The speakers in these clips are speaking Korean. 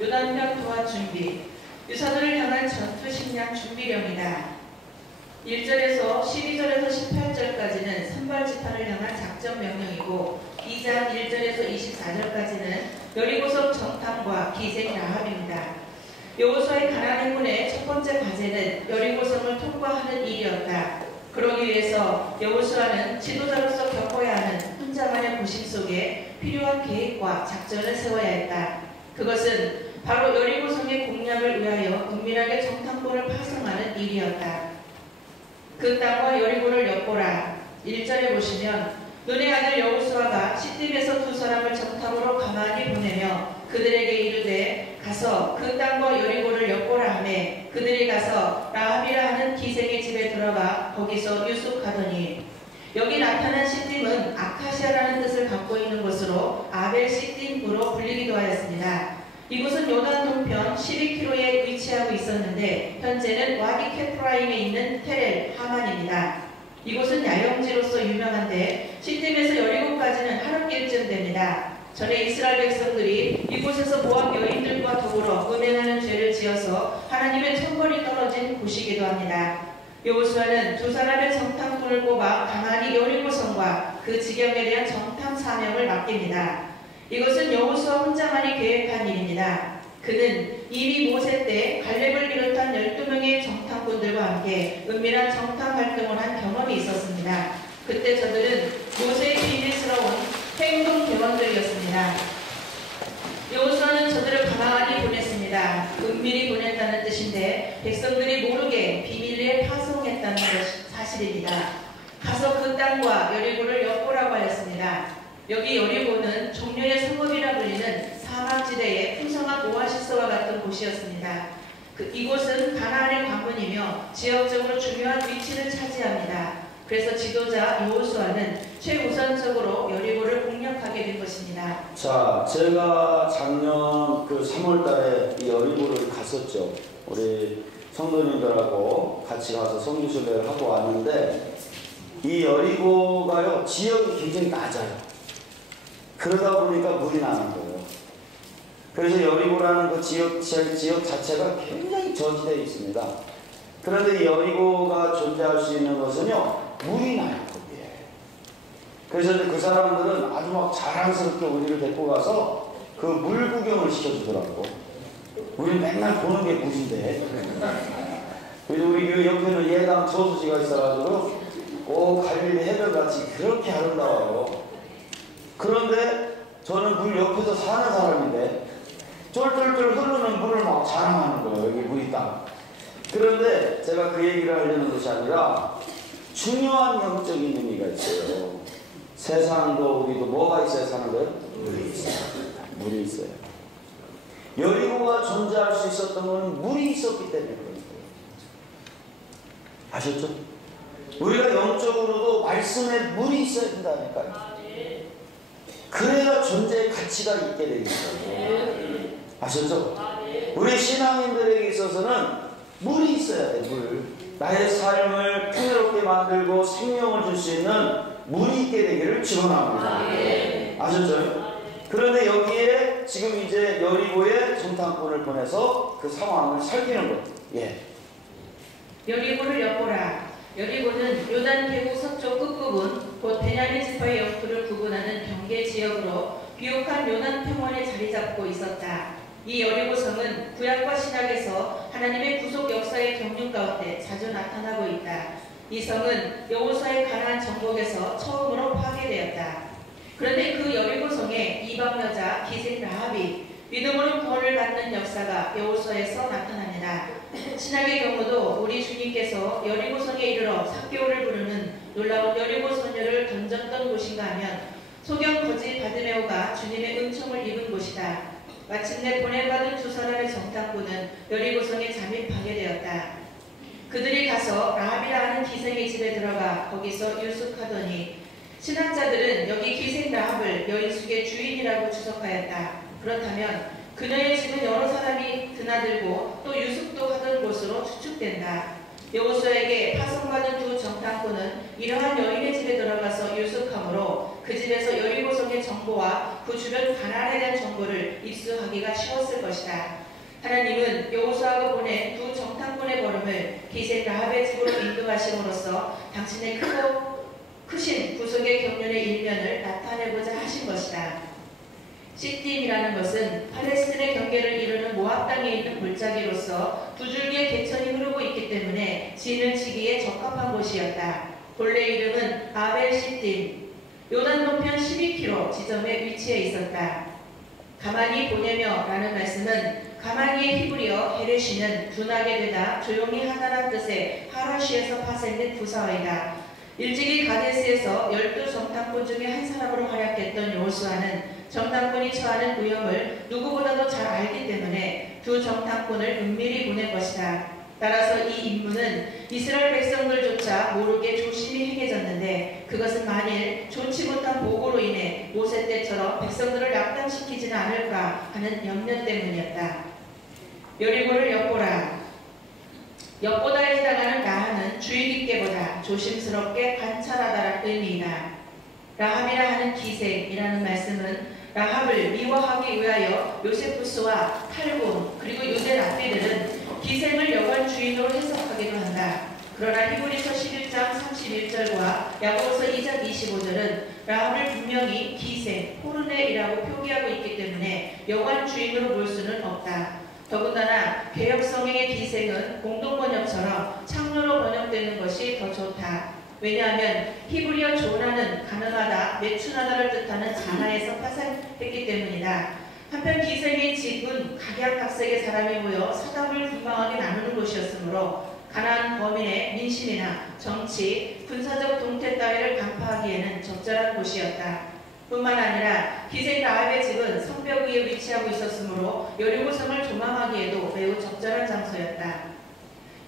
요단강 도하 준비, 유사들을 향한 전투 식량 준비령이다. 1절에서 12절에서 18절까지는 선발지파를 향한 작전 명령이고 2장 1절에서 24절까지는 여리고성 정탐과 기생 라합입니다. 여호수아의 가나안 행군의 첫 번째 과제는 여리고성을 통과하는 일이었다. 그러기 위해서 여호수아는 지도자로서 겪어야 하는 혼자만의 고심 속에 필요한 계획과 작전을 세워야 했다. 그것은 바로 여리고성의 공략을 위하여 은밀하게 정탐꾼을 파송하는 일이었다. 그 땅과 여리고를 엿보라. 1절에 보시면 눈의 아들 여호수아가 시딤에서 두 사람을 정탐으로 가만히 보내며 그들에게 이르되 가서 그 땅과 여리고를 엿보라 하매 그들이 가서 라합이라 하는 기생의 집에 들어가 거기서 유숙하더니 여기 나타난 시딤은 아카시아라는 뜻을 갖고 있는 것으로 아벨 시딤으로 불리기도 하였습니다. 이곳은 요단 동편 12km에 위치하고 있었는데 현재는 와디 케프라임에 있는 테렐 하만입니다. 이곳은 야영지로서 유명한데 시딤에서 여리고까지는 하룻길쯤 됩니다. 전에 이스라엘 백성들이 이곳에서 모압 여인들과 더불어 음행하는 죄를 지어서 하나님의 천벌이 떨어진 곳이기도 합니다. 여호수아는 두 사람의 정탐꾼을 뽑아 가만히 여리고성과 그 지경에 대한 정탐 사명을 맡깁니다. 이것은 여호수아 혼자만이 계획한 일입니다. 그는 이미 모세 때 갈렙을 비롯한 12명의 정탐꾼들과 함께 은밀한 정탐 활동을 한 경험이 있었습니다. 그때 저들은 모세의 비밀스러운 행동 대원들이었습니다. 여호수아는 저들을 가만히 보냈습니다. 은밀히 보냈다는 뜻인데 백성들이 모르게 비밀리에 파송했다는 것이 사실입니다. 가서 그 땅과 여리고를 엿보라고 하였습니다. 여기 여리고는 종려의 성읍이라 불리는 사막지대의 풍성한 오아시스와 같은 곳이었습니다. 이곳은 가나안의 관문이며 지역적으로 중요한 위치를 차지합니다. 그래서 지도자 여호수아는 최우선적으로 여리고를 공략하게 된 것입니다. 자, 제가 작년 그 3월 달에 이 여리고를 갔었죠. 우리 성도님들하고 같이 가서 성지순례를 하고 왔는데 이 여리고가요, 지역이 굉장히 낮아요. 그러다 보니까 물이 나는 거예요. 그래서 여리고라는 그 지역 자체가 굉장히 저지되어 있습니다. 그런데 이 여리고가 존재할 수 있는 것은요, 물이 나요, 거기에. 그래서 그 사람들은 아주 막 자랑스럽게 우리를 데리고 가서 그 물 구경을 시켜주더라고. 우리 맨날 보는 게 물인데. 그래서 우리 교회 옆에는 예당 저수지가 있어가지고 꼭 갈릴리 해변같이 그렇게 아름다워요. 그런데 저는 물 옆에서 사는 사람인데 쫄쫄쫄 흐르는 물을 막 자랑하는 거예요. 여기 물이 딱. 그런데 제가 그 얘기를 하려는 것이 아니라 중요한 영적인 의미가 있어요. 세상도 우리도 뭐가 있어야 사는 거예요? 물이 있어요. 물이 있어요. 여리고가 존재할 수 있었던 것은 물이 있었기 때문에 그런 거예요. 아셨죠? 우리가 영적으로도 말씀에 물이 있어야 된다니까요. 그래야 존재의 가치가 있게 되는 거예요. 아셨죠? 우리 신앙인들에게 있어서는 물이 있어야 돼, 물. 나의 삶을 풍요롭게 만들고 생명을 줄 수 있는 물이 있게 되기를 축원합니다. 아셨죠? 그런데 여기에 지금 이제 여리고에 정탐꾼을 보내서 그 상황을 살피는 거예요. 예. 여리고를 엿보라. 여리고는 요단 계곡 서쪽 끝부분 곧 베냐민 지파의 영토를 구분하는 경계 지역으로 비옥한 요단 평원에 자리 잡고 있었다. 이 여리고성은 구약과 신약에서 하나님의 구속 역사의 경륜 가운데 자주 나타나고 있다. 이 성은 여호수아의 가나안 정복에서 처음으로 파괴되었다. 그런데 그 여리고성에 이방 여자 기생 라합이 믿음으로 구원을 받는 역사가 여호수아에서 나타납니다. 신약의 경우도 우리 주님께서 여리고성에 이르러 삭개오를 부르는 놀라운 여리고 소녀를 던졌던 곳인가 하면 소경 거지 바드메오가 주님의 은총을 입은 곳이다. 마침내 보내받은 두 사람의 정탐꾼은 여리고성에 잠입하게 되었다. 그들이 가서 라합이라 하는 기생의 집에 들어가 거기서 유숙하더니 신학자들은 여기 기생 라합을 여인숙의 주인이라고 추석하였다. 그렇다면 그녀의 집은 여러 사람이 드나들고 또 유숙도 하던 곳으로 추측된다. 여호수아에게 파송받은 두 정탐꾼은 이러한 여인의 집에 들어가서 유숙함으로 그 집에서 여리고성의 정복을 정보와 그 주변 가나안에 대한 정보를 입수하기가 쉬웠을 것이다. 하나님은 여호수아가 보낸 두 정탐꾼의 걸음을 기생 라합의 집으로 인도하심으로써 당신의 크신 구속의 경륜의 일면을 나타내고자 하신 것이다. 시딤이라는 것은 팔레스틴의 경계를 이루는 모압 땅에 있는 골짜기로서 두 줄기의 개천이 흐르고 있기 때문에 진을 치기에 적합한 곳이었다. 본래 이름은 아벨 시딤, 요단 동편 12km 지점에 위치해 있었다. 가만히 보내며 라는 말씀은 가만히의 히브리어 헤레시는 둔하게 되다 조용히 하다란 뜻의 하라시에서 파생된 부사어이다. 일찍이 가데스에서 12 정탐꾼 중에 한 사람으로 활약했던 여호수아는 정탐꾼이 처하는 위험을 누구보다도 잘 알기 때문에 두 정탐꾼을 은밀히 보낸 것이다. 따라서 이 임무는 이스라엘 백성들조차 모르게 조심히 행해졌는데 그것은 만일 좋지 못한 보고로 인해 모세 때처럼 백성들을 낙담시키지는 않을까 하는 염려 때문이었다. 여리고를 엿보라. 엿보다에 해당하는 라하는 주의 깊게 보다, 조심스럽게 관찰하다라는 의미이다. 라합이라 하는 기생이라는 말씀은 라합을 미워하기 위하여 요세푸스와 탈군 그리고 유대 랍비들은 기생을 여관 주인으로 해석하기도 한다. 그러나 히브리서 11장 31절과 야고보서 2장 25절은 라합을 분명히 기생, 포르네이라고 표기하고 있기 때문에 여관 주인으로 볼 수는 없다. 더군다나 개혁성경의 기생은 공동번역처럼 창녀로 번역되는 것이 더 좋다. 왜냐하면 히브리어 조나는 가능하다, 매춘하다를 뜻하는 자나에서 파생했기 때문이다. 한편 기생의 집은 각양각색의 사람이 모여 사담을 분방하게 나누는 곳이었으므로 가나안 범인의 민심이나 정치, 군사적 동태 따위를 간파하기에는 적절한 곳이었다. 뿐만 아니라 기생 라합의 집은 성벽 위에 위치하고 있었으므로 여리고성을 조망하기에도 매우 적절한 장소였다.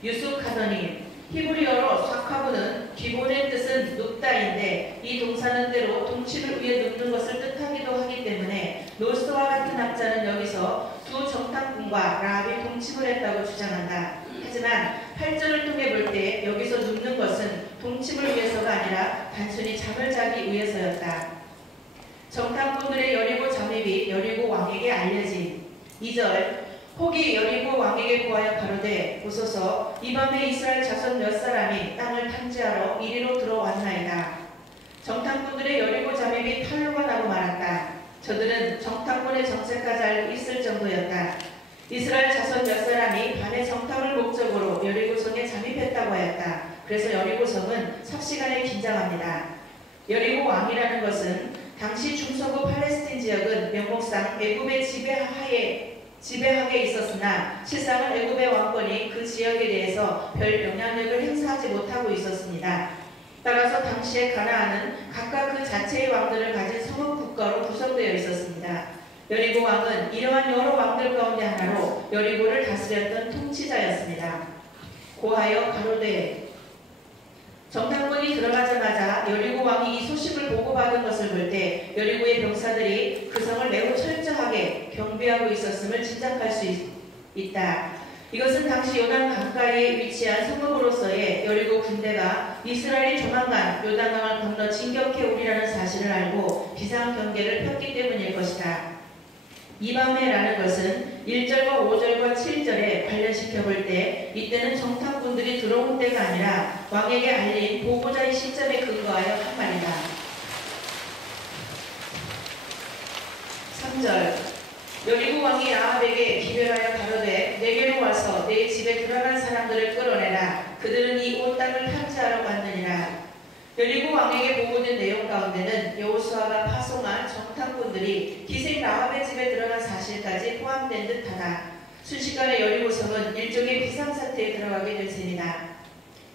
유숙하더니 히브리어로 삭하부는 기본의 뜻은 눕다인데 이 동사는 때로 동치를 위해 눕는 것을 뜻하기도 하기 때문에 노스와 같은 학자는 여기서 두 정탐꾼과 라합이 동침을 했다고 주장한다. 하지만 8절을 통해 볼 때 여기서 눕는 것은 동침을 위해서가 아니라 단순히 잠을 자기 위해서였다. 정탐꾼들의 여리고 잠입이 여리고 왕에게 알려진 2절 혹이 여리고 왕에게 구하여 가로되 보소서 이 밤에 이스라엘 자손 몇 사람이 땅을 탐지하러 이리로 들어왔나이다. 정탐꾼들의 여리고 잠입이 탄로가 나고 말았다. 저들은 정탐꾼의 정체까지 알고 있을 정도였다. 이스라엘 자손 몇 사람이 밤에 정탐을 목적으로 여리고성에 잠입했다고 하였다. 그래서 여리고성은 삽시간에 긴장합니다. 여리고 왕이라는 것은 당시 중서부 팔레스틴 지역은 명목상 애굽의 지배하에 있었으나 실상은 애굽의 왕권이 그 지역에 대해서 별 영향력을 행사하지 못하고 있었습니다. 따라서 당시의 가나안은 각각 그 자체의 왕들을 가진 성읍 국가로 구성되어 있었습니다. 여리고 왕은 이러한 여러 왕들 가운데 하나로 여리고를 다스렸던 통치자였습니다. 고하여 가로되 정탐꾼이 들어가자마자 여리고 왕이 이 소식을 보고받은 것을 볼 때 여리고의 병사들이 그 성을 매우 철저하게 경비하고 있었음을 짐작할 수 있다. 이것은 당시 요단 강가에 위치한 성읍으로서의 여리고 군대가 이스라엘이 조만간 요단강을 건너 진격해 오리라는 사실을 알고 비상 경계를 폈기 때문일 것이다. 이 밤에라는 것은 1절과 5절과 7절에 관련시켜 볼 때 이때는 정탐꾼들이 들어온 때가 아니라 왕에게 알린 보고자의 시점에 근거하여 한 말이다. 3절 여리고 왕이 라합에게 기별하여 가로되 내게로 와서 내 집에 들어간 사람들을 끌어내라. 그들은 이 온 땅을 탐지하러 갔느니라. 여리고 왕에게 보고된 내용 가운데는 여호수아가 파송한 정탐꾼들이 기생 라합의 집에 들어간 사실까지 포함된 듯하다. 순식간에 여리고성은 일종의 비상사태에 들어가게 될 셈이다.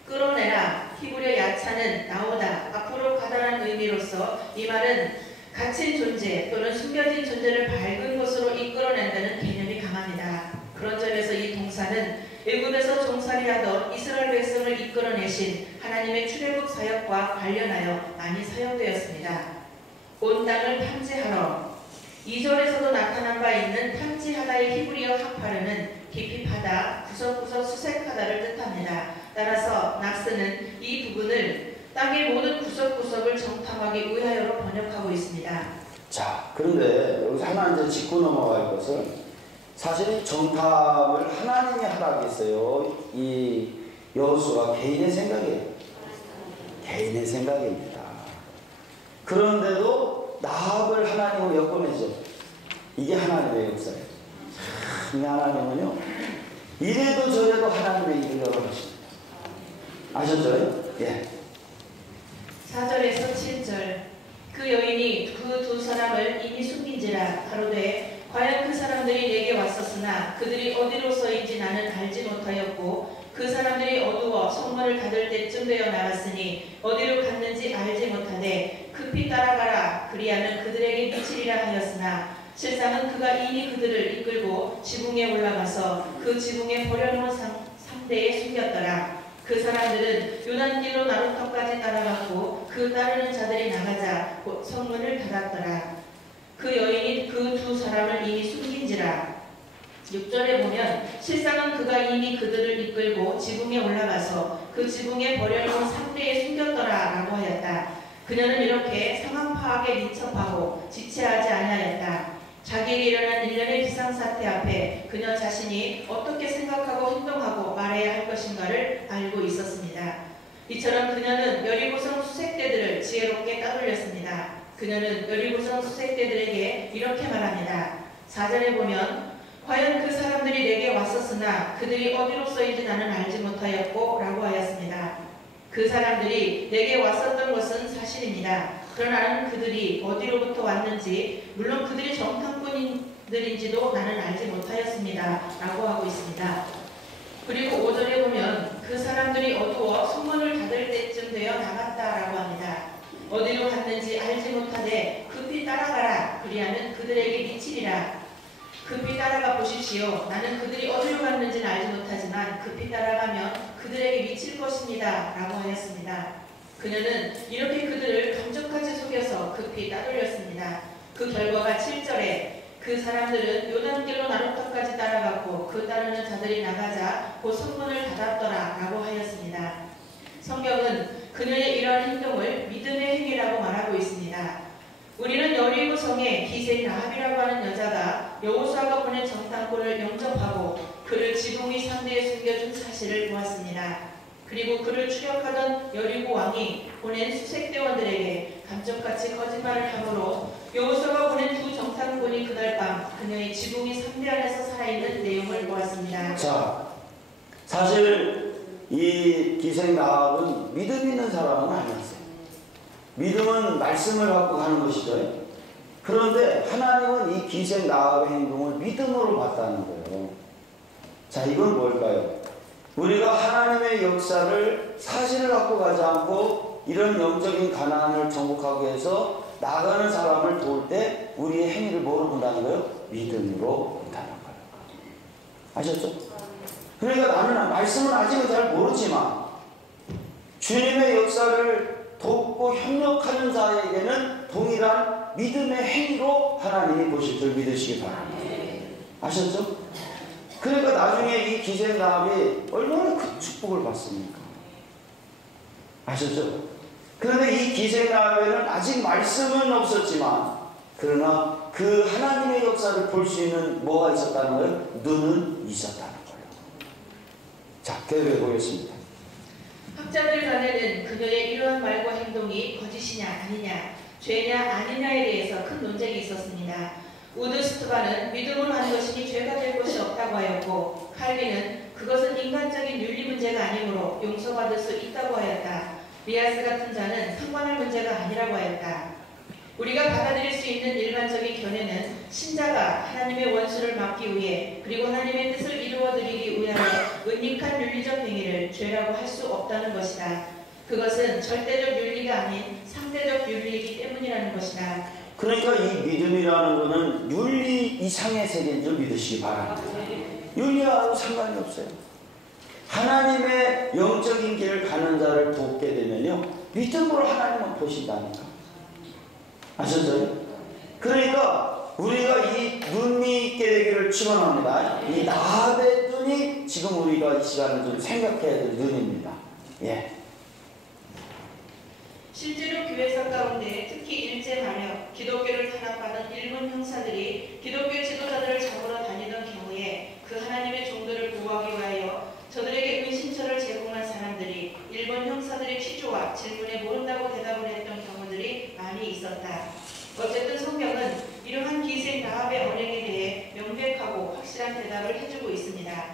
끌어내라, 히브리어 야차는 나오다, 앞으로 가다라는 의미로서 이 말은 갇힌 존재 또는 숨겨진 존재를 밝은 곳으로 이끌어낸다는 개념이 강합니다. 그런 점에서 이 동사는 애굽에서 종살이하던 이스라엘 백성을 이끌어내신 하나님의 출애굽 사역과 관련하여 많이 사용되었습니다. 온 땅을 탐지하러 2절에서도 나타난 바 있는 탐지하다의 히브리어 하파르는 깊이 파다, 구석구석 수색하다를 뜻합니다. 따라서 낙스는 이 부분을 땅의 모든 구석구석을 정탐하기 위하여로 번역하고 있습니다. 자, 그런데 여기서 하나 이제 짚고 넘어갈 것은 사실 이 정탐을 하나님이 하라고 했어요. 이 여호수아가 개인의 생각이에요. 개인의 생각입니다. 그런데도 나합을 하나님으로 엮어내죠. 이게 하나님의 역사예요. 참, 하나님은요, 이래도 저래도 하나님의 일을 열어가십니다. 아셨죠? 예. 4절에서 7절. 그 여인이 그 두 사람을 이미 숨긴지라 가로되 과연 그 사람들이 내게 왔었으나 그들이 어디로서인지 나는 알지 못하였고 그 사람들이 어두워 성문을 닫을 때쯤 되어 나갔으니 어디로 갔는지 알지 못하되 급히 따라가라 그리하면 그들에게 미치리라 하였으나 실상은 그가 이미 그들을 이끌고 지붕에 올라가서 그 지붕에 버려놓은 상대에 숨겼더라. 그 사람들은 요단길로 나루터까지 따라갔고 그 따르는 자들이 나가자 곧 성문을 닫았더라. 그 여인이 그 두 사람을 이미 숨긴지라. 6절에 보면 실상은 그가 이미 그들을 이끌고 지붕에 올라가서 그 지붕에 버려놓은 상대에 숨겼더라 라고 하였다. 그녀는 이렇게 상황 파악에 민첩하고 지체하지 아니하였다. 자기에게 일어난 일련의 비상사태 앞에 그녀 자신이 어떻게 생각하고 행동하고 말해야 할 것인가를 알고 있었습니다. 이처럼 그녀는 여리고성 수색대들을 지혜롭게 따돌렸습니다. 그녀는 여리고성 수색대들에게 이렇게 말합니다. 4절에 보면 과연 그 사람들이 내게 왔었으나 그들이 어디로서인지 나는 알지 못하였고 라고 하였습니다. 그 사람들이 내게 왔었던 것은 사실입니다. 그러나 그들이 어디로부터 왔는지 물론 그들이 정탐꾼들인지도 나는 알지 못하였습니다. 라고 하고 있습니다. 그리고 5절에 보면 그 사람들이 어두워 성문을 닫을 때쯤 되어 나갔다라고 합니다. 어디로 갔는지 알지 못하되 급히 따라가라 그리하면 그들에게 미치리라. 급히 따라가 보십시오. 나는 그들이 어디로 갔는지는 알지 못하지만 급히 따라가면 그들에게 미칠 것입니다. 라고 하였습니다. 그녀는 이렇게 그들을 감쪽같이 속여서 급히 따돌렸습니다. 그 결과가 7절에 그 사람들은 요단길로 나루터까지 따라갔고 그 따르는 자들이 나가자 곧 성문을 닫았더라 라고 하였습니다. 성경은 그녀의 이러한 행동을 믿음의 행위라고 말하고 있습니다. 우리는 여리고성에 기생 라합이라고 하는 여자가 여호수아가 보낸 정탐꾼을 영접하고 그를 지붕 위 상대에 숨겨준 사실을 보았습니다. 그리고 그를 추격하던 여리고 왕이 보낸 수색대원들에게 감쪽같이 거짓말을 함으로 여호수아가 보낸 두 정탐꾼이 그날 밤 그녀의 지붕 위 상대 안에서 살아있는 내용을 보았습니다. 자, 사실 이 기생 라합은 믿음 있는 사람은 아니었어요. 믿음은 말씀을 갖고 가는 것이죠. 그런데 하나님은 이 기생 라합의 행동을 믿음으로 봤다는 거예요. 자, 이건 뭘까요? 우리가 하나님의 역사를 사실을 갖고 가지 않고 이런 영적인 가난을 정복하기 위해서 나가는 사람을 도울 때 우리의 행위를 뭐로 본다는 거예요? 믿음으로 본다는 거예요. 아셨죠? 그러니까 나는 말씀은 아직은 잘 모르지만 주님의 역사를 돕고 협력하는 자에게는 동일한 믿음의 행위로 하나님이 보실 줄 믿으시기 바랍니다. 아셨죠? 그러니까 나중에 이 기생 라합이 얼마나 큰 축복을 받습니까? 아셨죠? 그런데 이 기생 라합에는 아직 말씀은 없었지만 그러나 그 하나님의 역사를 볼 수 있는 뭐가 있었다는 거예요? 눈은 있었다는 거예요. 자, 계속해 보겠습니다. 학자들 간에는 그녀의 이러한 말과 행동이 거짓이냐 아니냐, 죄냐 아니냐에 대해서 큰 논쟁이 있었습니다. 우드 스투바는 믿음으로 하는 것이니 죄가 될 것이 없다고 하였고, 칼빈은 그것은 인간적인 윤리 문제가 아니므로 용서받을 수 있다고 하였다. 리아스 같은 자는 상관할 문제가 아니라고 하였다. 우리가 받아들일 수 있는 일반적인 견해는 신자가 하나님의 원수를 막기 위해 그리고 하나님의 뜻을 이루어드리기 위하여 은닉한 윤리적 행위를 죄라고 할 수 없다는 것이다. 그것은 절대적 윤리가 아닌 상대적 윤리이기 때문이라는 것이다. 그러니까 이 믿음이라는 것은 윤리 이상의 세계인 줄 믿으시기 바랍니다. 윤리하고 상관이 없어요. 하나님의 영적인 길을 가는 자를 돕게 되면요, 믿음으로 하나님은 보신다니까. 아셨죠? 그러니까 우리가 이 눈이 있게 되기를 축원합니다. 이 라합의 눈이 지금 우리가 이 시간을 좀 생각해야 될 눈입니다. 예. 실제로 교회사 가운데 특히 일제 말년 기독교를 탄압받은 일본 형사들이 기독교 지도자들을 잡으러 다니던 경우에 그 하나님의 종들을 보호하기 위하여 저들에게 은신처를 제공한 사람들이 일본 형사들의 취조와 질문에 모른다고 대답을 했던 경우들이 많이 있었다. 어쨌든 성경은 이러한 기생 라합의 언행에 대해 명백하고 확실한 대답을 해주고 있습니다.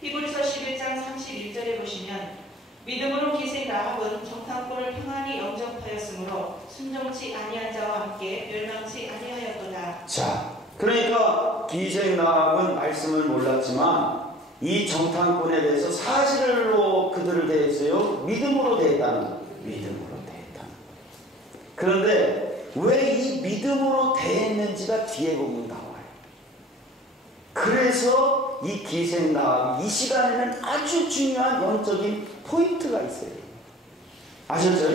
히브리서 11장 31절에 보시면 믿음으로 기생 라합은 정탐꾼을 평안히 영접하였으므로 순종치 아니한 자와 함께 멸망치 아니하였도다. 자, 그러니까 기생 라합은 말씀을 몰랐지만 이 정탐꾼에 대해서 사실로 그들을 대했어요. 믿음으로 대했다는 거예요. 믿음으로 대했다는 거예요. 그런데 왜 이 믿음으로 대했는지가 뒤에 보면 나와요. 그래서 이 기생 라합이 이 시간에는 아주 중요한 영적인 포인트가 있어요. 아셨죠?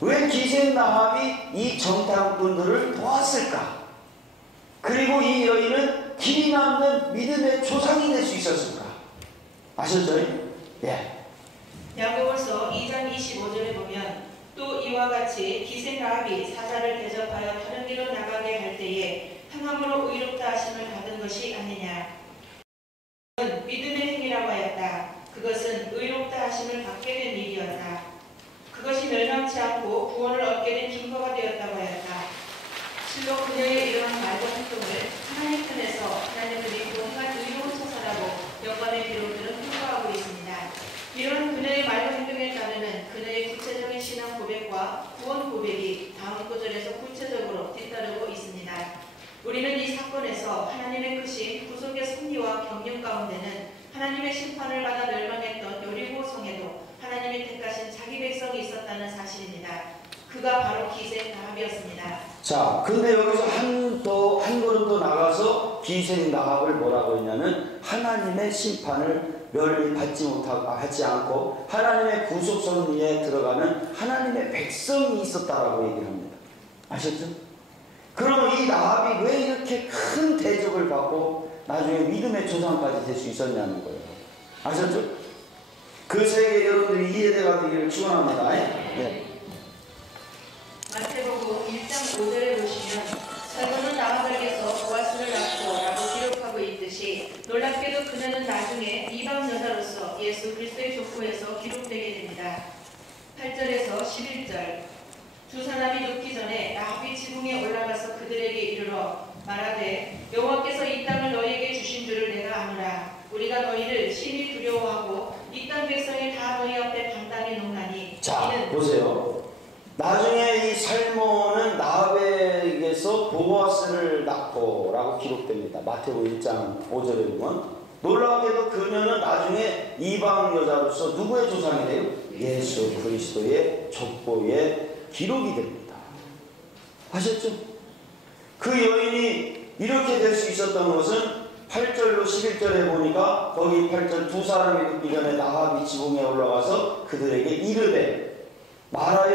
왜 기생 라합이 이 정탐꾼들을 도왔을까? 그리고 이 여인은 길이 남는 믿음의 조상이 될 수 있었을까? 아셨죠? 예. 야고보서 2장 25절에 보면 또 이와 같이 기생 라합이 사자를 대접하여 다른 길로 나가게 할 때에 행함으로 의롭다 하심을 받은 것이 아니냐. 그것은 믿음의 행위라고 하였다. 그것은 의롭다 하심을 받게 된 일이었다. 그것이 멸망치 않고 구원을 얻게 된 증거가 되었다고 하였다. 실로 그녀의 이러한 말과 행동을 하나님 편에서 하나님들이 구원한 의로운 처사라고 영감의 기록들은 평가하고 있습니다. 이러한 그녀의 말과 행동에 따르는 그녀의 구체적인 신앙 고백과 구원 고백이 다음 구절에서 구체적으로 뒤따르고 있습니다. 우리는 이 사건에서 하나님의 크신 구속의 섭리와 경륜 가운데는 하나님의 심판을 받아 멸망했던 여리고 성에도 하나님이 택하신 자기 백성이 있었다는 사실입니다. 그가 바로 기생 라합이었습니다. 자, 근데 여기서 한 걸음 더 나가서 기생 라합을 뭐라고 했냐면 하나님의 심판을 하지 않고 하나님의 구속 섭리에 들어가는 하나님의 백성이 있었다라고 얘기를 합니다. 아셨죠? 그러면 이 라합이 왜 이렇게 큰 대접을 받고 나중에 믿음의 조상까지 될 수 있었냐는 거예요. 아셨죠? 그 세계 여러분들이 이해되어 가기를 축원합니다. 네. 마태복음 1장 5절에 보시면 설교는 라합에게서 보아스를 낳고 라고 기록하고 있듯이 놀랍게도 그녀는 나중에 이방 여자로서 예수 그리스도의 족보에서 기록되게 됩니다. 8절에서 11절 두 사람이 눕기 전에 라합이 지붕에 올라가서 그들에게 이르러 말하되 여호와께서 이 땅을 너희에게 주신 줄을 내가 아노라. 우리가 너희를 심히 두려워하고 이 땅 백성이 다 너희 앞에 당당히 논하니. 자, 보세요. 나중에 이 살모는 라합에게서 보아스를 낳고 라고 기록됩니다. 마태복음 1장 5절에 보면 놀랍게도 그녀는 나중에 이방 여자로서 누구의 조상이 돼요? 예수 그리스도의 족보에 기록이 됩니다. 아셨죠? 그 여인이 이렇게 될 수 있었던 것은 8절로 11절에 보니까 거기 8절 두 사람이 눕기 전에 라합이 지붕에 올라가서 그들에게 이르되 말하되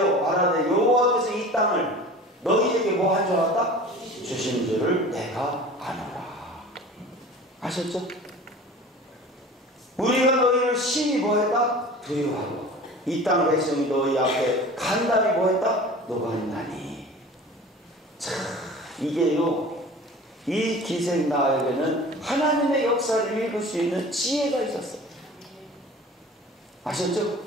여호와께서 이 땅을 너희에게 뭐 한 줄 알았다? 주신 줄을 내가 아노라. 아셨죠? 우리가 너희를 심히 뭐했다? 두려워하고 이 땅 백성이 너희 앞에 간단히 뭐했다? 녹았나니. 참 이게요, 이 기생 라합에게는 하나님의 역사를 읽을 수 있는 지혜가 있었어요. 아셨죠?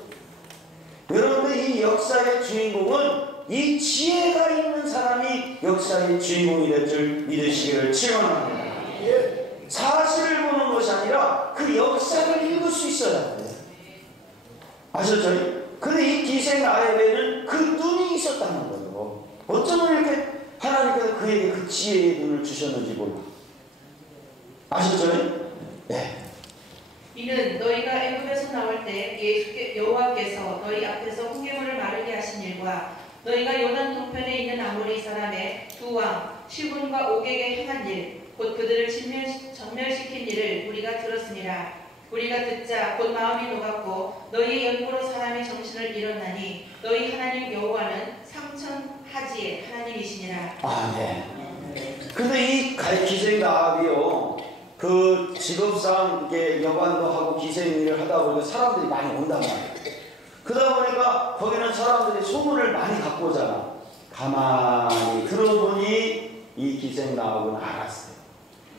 여러분들 이 역사의 주인공은 이 지혜가 있는 사람이 역사의 주인공이 될 줄 믿으시기를 축원합니다. 사실을 보는 것이 아니라 그 역사를 읽을 수 있어야 돼요. 아셨죠? 근데 이 기생 라합에는 그 눈이 있었다는 거예요. 어쩌면 이렇게 하나님께서 그에게 그 지혜의 눈을 주셨는지 몰라. 아셨죠? 네. 이는 너희가 애굽에서 나올 때 여호와께서 너희 앞에서 홍해물을 마르게 하신 일과 너희가 요단 동편에 있는 아모리 사람의 두 왕 시군과 옥에게 행한 일, 곧 그들을 전멸시킨 일을 우리가 들었으니라. 우리가 듣자 곧 마음이 녹았고 너희의 연고로 사람의 정신을 잃었나니 너희 하나님 여호와는 삼천하지의 하나님이시니라. 아, 네. 근데 이 기생 라합이요, 그 직업상 이렇게 여관도 하고 기생 일을 하다 보니까 사람들이 많이 온단 말이에요. 그러다 보니까 거기는 사람들이 소문을 많이 갖고 오잖아. 가만히 들어보니 이 기생나합은 알았어요.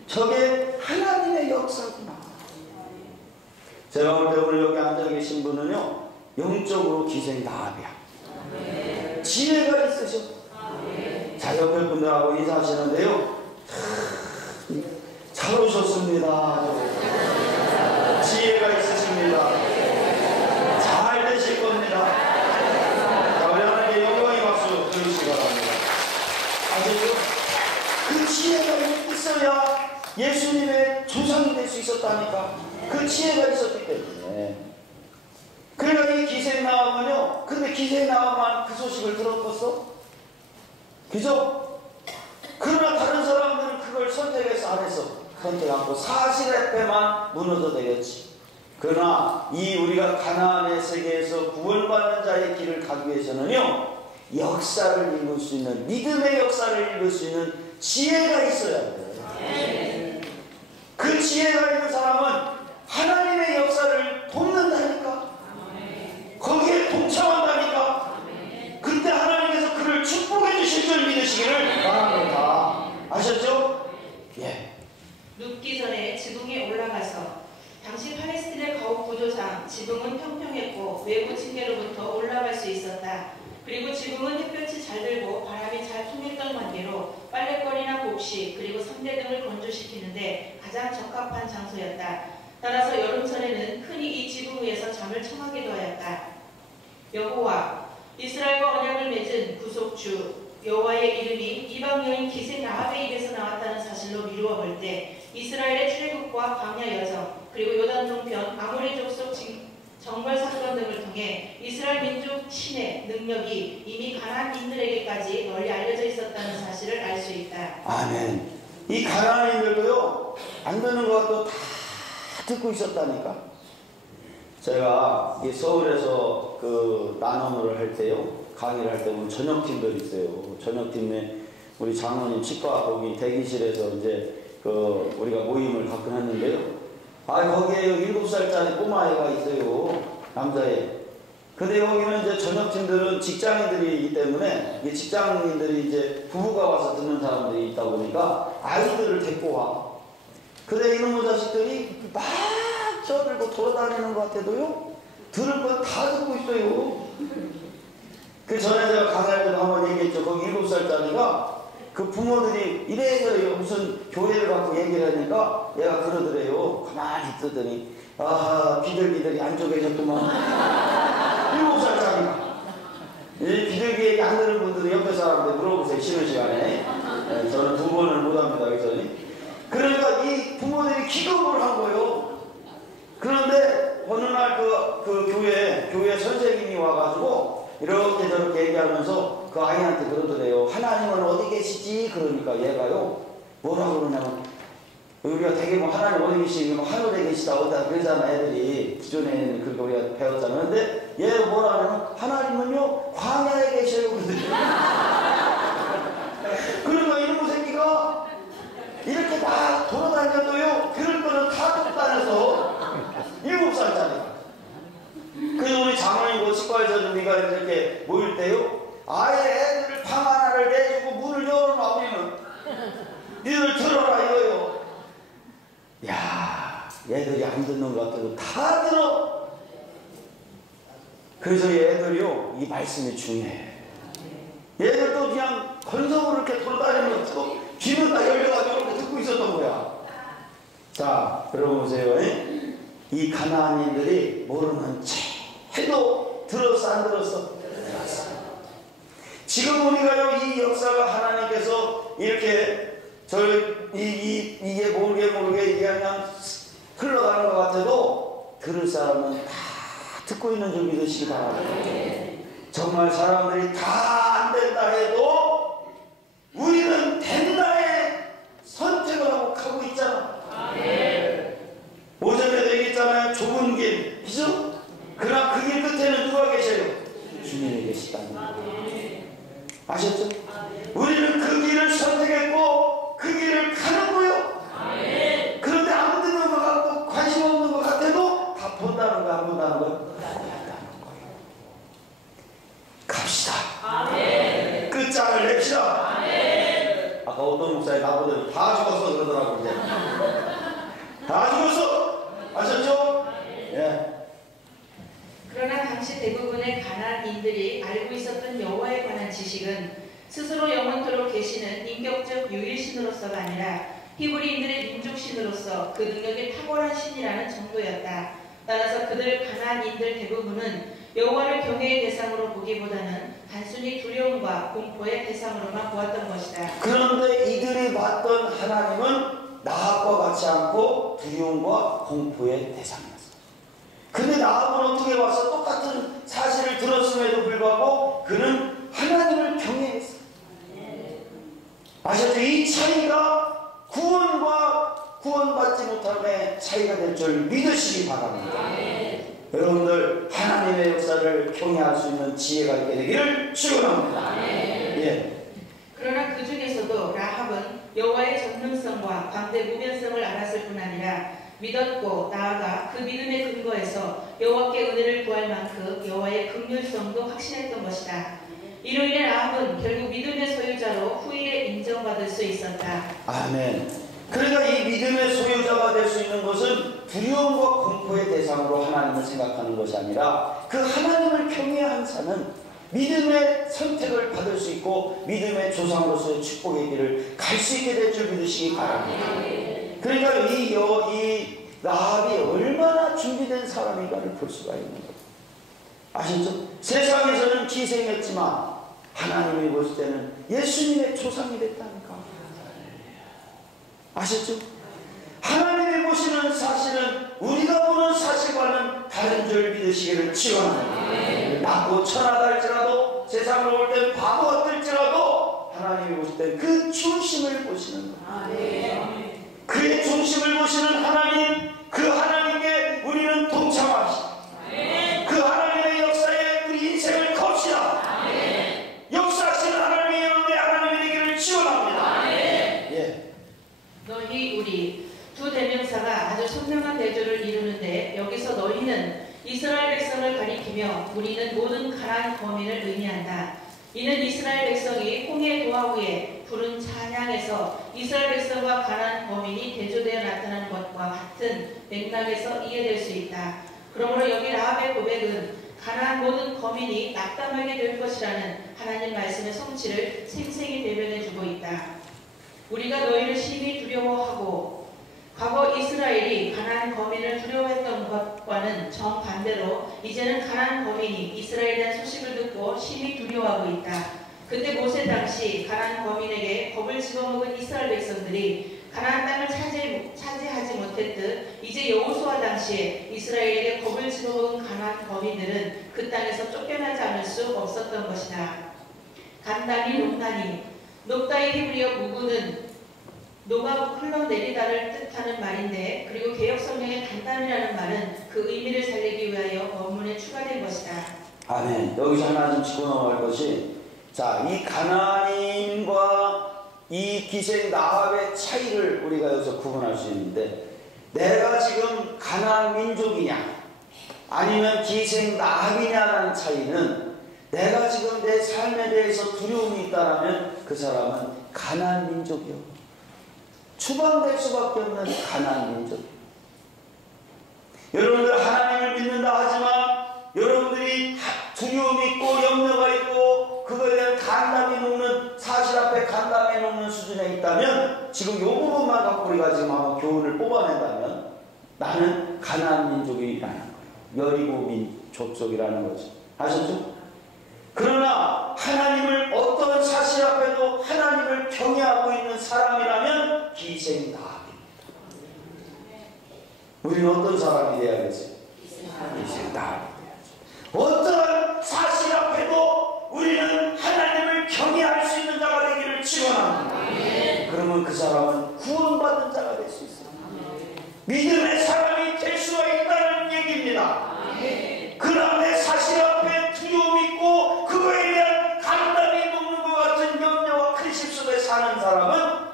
저게 하나님의 역사구나. 제가 볼 때 오늘 여기 앉아 계신 분은요, 영적으로 기생나합이야. 지혜가 있으셔. 자, 옆에 분들하고 인사하시는데요, 잘 오셨습니다. 지혜가 있으십니다. 잘 되실 겁니다. 자, 우리 하나님께 영광의 박수 드리시기 바랍니다. 아시죠? 그 지혜가 있어야 예수님의 조상이 될 수 있었다니까. 그 지혜가 있었기 때문에. 그러니까 이 기생나합은요, 근데 기생나합만 그 소식을 들었겠어? 그죠? 그러나 다른 사람들은 그걸 선택해서 안 했어. 선택 않고 사실 앞에만 무너져 내렸지. 그러나 이 우리가 가나안의 세계에서 구원받는 자의 길을 가기 위해서는요, 역사를 읽을 수 있는, 믿음의 역사를 읽을 수 있는 지혜가 있어야 돼요. 그 지혜가 있는 사람은 하나님의 역사를 돕는다니까. 거기에 동참한다니까. 그때 하나님께서 그를 축복해 주실 줄 믿으시기를 바랍니다. 아셨죠? 예. 눕기 전에 지붕에 올라가서, 당시 팔레스틴의 가옥 구조상 지붕은 평평했고 외부 층계로부터 올라갈 수 있었다. 그리고 지붕은 햇볕이 잘 들고 바람이 잘 통했던 관계로 빨랫거리나 곡식 그리고 선대 등을 건조시키는데 가장 적합한 장소였다. 따라서 여름철에는 흔히 이 지붕 위에서 잠을 청하기도 하였다. 여호와, 이스라엘과 언약을 맺은 구속주 여호와의 이름이 이방 여인 기생나합의 입에서 나왔다는 사실로 미루어 볼 때 이스라엘의 출애굽과 광야 여정 그리고 요단 동편 아모리 족속 정벌 사건 등을 통해 이스라엘 민족 신의 능력이 이미 가나안인들에게까지 널리 알려져 있었다는 사실을 알 수 있다. 아멘. 이 가나안인들도요, 안 되는 것도 다 듣고 있었다니까. 제가 이 서울에서 그 나눔을 할 때요, 강의를 할 때 보면 저녁팀들이 있어요. 저녁팀에 우리 장로님 치과 거기 대기실에서 이제 그 우리가 모임을 가끔 했는데요. 거기에 7살짜리 꼬마애가 있어요. 남자애. 근데 여기는 이제 저녁팀들은 직장인들이기 때문에 이 직장인들이 이제 부부가 와서 듣는 사람들이 있다 보니까 아이들을 데리고 와. 근데 이놈의 자식들이 막 쪄들고 돌아다니는 것 같아도요, 들을 건 다 듣고 있어요. 그 전에 제가 강의할 때도 한번 얘기했죠. 거기 7살짜리가 그 부모들이 이래저래 무슨 교회를 갖고 얘기를 하니까 얘가 그러더래요. 가만히 듣더니, 비둘기들이 안쪽에 계셨구만. 7살짜리가. 이 비둘기 얘기 안 듣는 분들은 옆에 사람한테 물어보세요. 쉬는 시간에. 네, 저는 2번을 못합니다. 그랬더니. 그러니까 이 부모들이 기겁을 한 거예요. 그런데 어느 날 그 교회 선생님이 와가지고 이렇게 저렇게 얘기하면서 그 아이한테 그러더래요. 하나님은 어디 계시지? 그러니까 얘가요, 뭐라 그러냐면, 우리가 되게 뭐 하나님 어디 계시지? 하늘에 계시다 어디다 그러잖아, 애들이. 기존에는 그렇게 우리가 배웠잖아. 근데 얘 뭐라 하냐면, 하나님은요, 광야에 계셔요. 그러니까 이놈의 새끼가 이렇게 막 돌아다녀도요, 그럴 거는 다 똑다녀서 7살짜리. 그래서 우리 장로님 치과에서 우리가 이렇게 모일 때요, 아예 애들을 방 하나를 내주고 문을 열어놔. 우리는 니들 들어라 이거요. 야, 얘들이 안 듣는 것 같아도 다 들어. 그래서 얘들이요, 이 말씀이 중요해. 얘들도 그냥 건성으로 이렇게 돌아다니면서 귀는 다 열려가지고 이렇게 듣고 있었던 거야. 자, 여러분 보세요. 이 가나안인들이 모르는 체 해도 들었어 안 들었어? 들었어. 지금 우리가요, 이 역사가 하나님께서 이렇게 이게 모르게 그냥 흘러가는 것 같아도 들을 사람은 다 듣고 있는 줄 믿으시기 바랍니다. 정말 사람들이 다 안 된다 해도 우리는 된다에 선택을 하고 가고 있잖아. 오전에도 얘기했잖아요. 좁은 길, 그죠? 그러나 그 길 끝에는 누가 계셔요? 주님이 계시다. 아셨죠? 우리는 그 길을 선택했고 그 길을 가는 거요. 그런데 안 듣는 것 같고 관심 없는 것 같아도 다 본다는 거, 안 본다는 거요? 본다는 거예요. 됩시다. 아까 어떤 목사님 나보다 다 죽었어 그러더라고. 이제 다 죽었어. 아셨죠? 예. 그러나 당시 대부분의 가나안인들이 알고 있었던 여호와에 관한 지식은 스스로 영원토록 계시는 인격적 유일신으로서가 아니라 히브리인들의 민족신으로서 그 능력이 탁월한 신이라는 정도였다. 따라서 그들 가나안인들 대부분은 여호와를 경외의 대상으로 보기보다는 단순히 두려움과 공포의 대상으로만 보았던 것이다. 그런데 이들이 봤던 하나님은 나합과 같지 않고 두려움과 공포의 대상이었어요. 근데 나합은 어떻게 와서 똑같은 사실을 들었음에도 불구하고 그는 하나님을 경외했어요. 아셨죠? 이 차이가 구원과 구원받지 못함의 차이가 될 줄 믿으시기 바랍니다. 여러분들 하나님의 역사를 경외할 수 있는 지혜가 있게 되기를 축원합니다. 예. 그러나 그 중에서도 라합은 여호와의 전능성과 광대무변성을 알았을 뿐 아니라 믿었고 나아가 그 믿음의 근거에서 여호와께 은혜를 구할 만큼 여호와의 긍휼성도 확신했던 것이다. 이로 인해 라합은 결국 믿음의 소유자로 후일에 인정받을 수 있었다. 아멘. 그러니까 이 믿음의 소유자가 될 수 있는 것은 두려움과 공포의 대상으로 하나님을 생각하는 것이 아니라 그 하나님을 경외한 자는 믿음의 선택을 받을 수 있고 믿음의 조상으로서의 축복의 길을 갈 수 있게 될 줄 믿으시기 바랍니다. 그러니까 이 라합이 얼마나 준비된 사람인가를 볼 수가 있는 거예요. 아시죠? 세상에서는 기생이었지만 하나님이 보실 때는 예수님의 조상이 됐다니까. 아셨죠? 하나님이 보시는 사실은 우리가 보는 사실과는 다른 줄 믿으시기를 축원합니다. 낮고 천하다 할지라도 세상으로 볼 땐 바보 같을지라도 하나님이 보실 땐 그 중심을 보시는 거예요. 그의 중심을 보시는 하나님, 그 하나님께 우리는 동참합시다. 그 하나님의 역사에 우리 인생을 겁시다. 역사하시는 하나님의 영혼의 하나님의 되기를 축원합니다. 예. 너희 우리 두 대명사가 아주 선명한 대조를 이루는데 여기서 너희는 이스라엘 백성을 가리키며 우리는 모든 가나안 거민을 의미한다. 이는 이스라엘 백성이 홍해 도하 후에 부른 찬양에서 이스라엘 백성과 가나안 거민이 대조되어 나타나는 것과 같은 맥락에서 이해될 수 있다. 그러므로 여기 라합의 고백은 가나안 모든 거민이 낙담하게 될 것이라는 하나님 말씀의 성취를 생생히 대변해주고 있다. 우리가 너희를 심히 두려워하고 과거 이스라엘이 가나안 거민을 두려워했던 것과는 정반대로 이제는 가나안 거민이 이스라엘에 대한 소식을 듣고 심히 두려워하고 있다. 그때 모세 당시 가나안 거민에게 겁을 집어먹은 이스라엘 백성들이 가나안 땅을 차지하지 못했듯 이제 여호수아 당시에 이스라엘에게 겁을 집어먹은 가나안 거민들은 그 땅에서 쫓겨나지 않을 수 없었던 것이다. 간다니 녹다니 녹다의 히브리어 무구는 녹아 흘러내리다를 뜻하는 말인데 그리고 개역성경의 간단이라는 말은 그 의미를 살리기 위하여 원문에 추가된 것이다. 아멘. 여기서 하나 좀 짚고 넘어갈 것이 자, 이 가나안인과 이 기생 나합의 차이를 우리가 여기서 구분할 수 있는데 내가 지금 가나안 민족이냐 아니면 기생 나합이냐라는 차이는 내가 지금 내 삶에 대해서 두려움이 있다면 그 사람은 가나안 민족이요. 추방될 수밖에 없는 가나안 민족. 여러분들 하나님을 믿는다 하지만 여러분들이 두려움이 있고 염려가 있고 그거에 대한 간담이 녹는 사실 앞에 간담이 녹는 수준에 있다면 지금 이 부분만 갖고 우리가 지금 한번 교훈을 뽑아낸다면 나는 가나안 민족이라는 거예요. 여리고 족속이라는 거죠. 아셨죠? 그러나 하나님을 어떤 사실 앞에도 하나님을 경외하고 있는 사람이라면 기생 나합입니다. 우리는 어떤 사람이 되어야겠어요? 기생 나합이 되어야죠. 어떤 사실 앞에도 우리는 하나님을 경외할 수 있는 자가 되기를 축원합니다. 그러면 그 사람은 구원받은 자가 될 수 있어요. 믿음의 사람이 될 수가 있다는 얘기입니다. 그러나 내 사실 앞에 두려움 있고 그거에 대한 간담이 녹는 것 같은 염려와 근심 속에 사는 사람은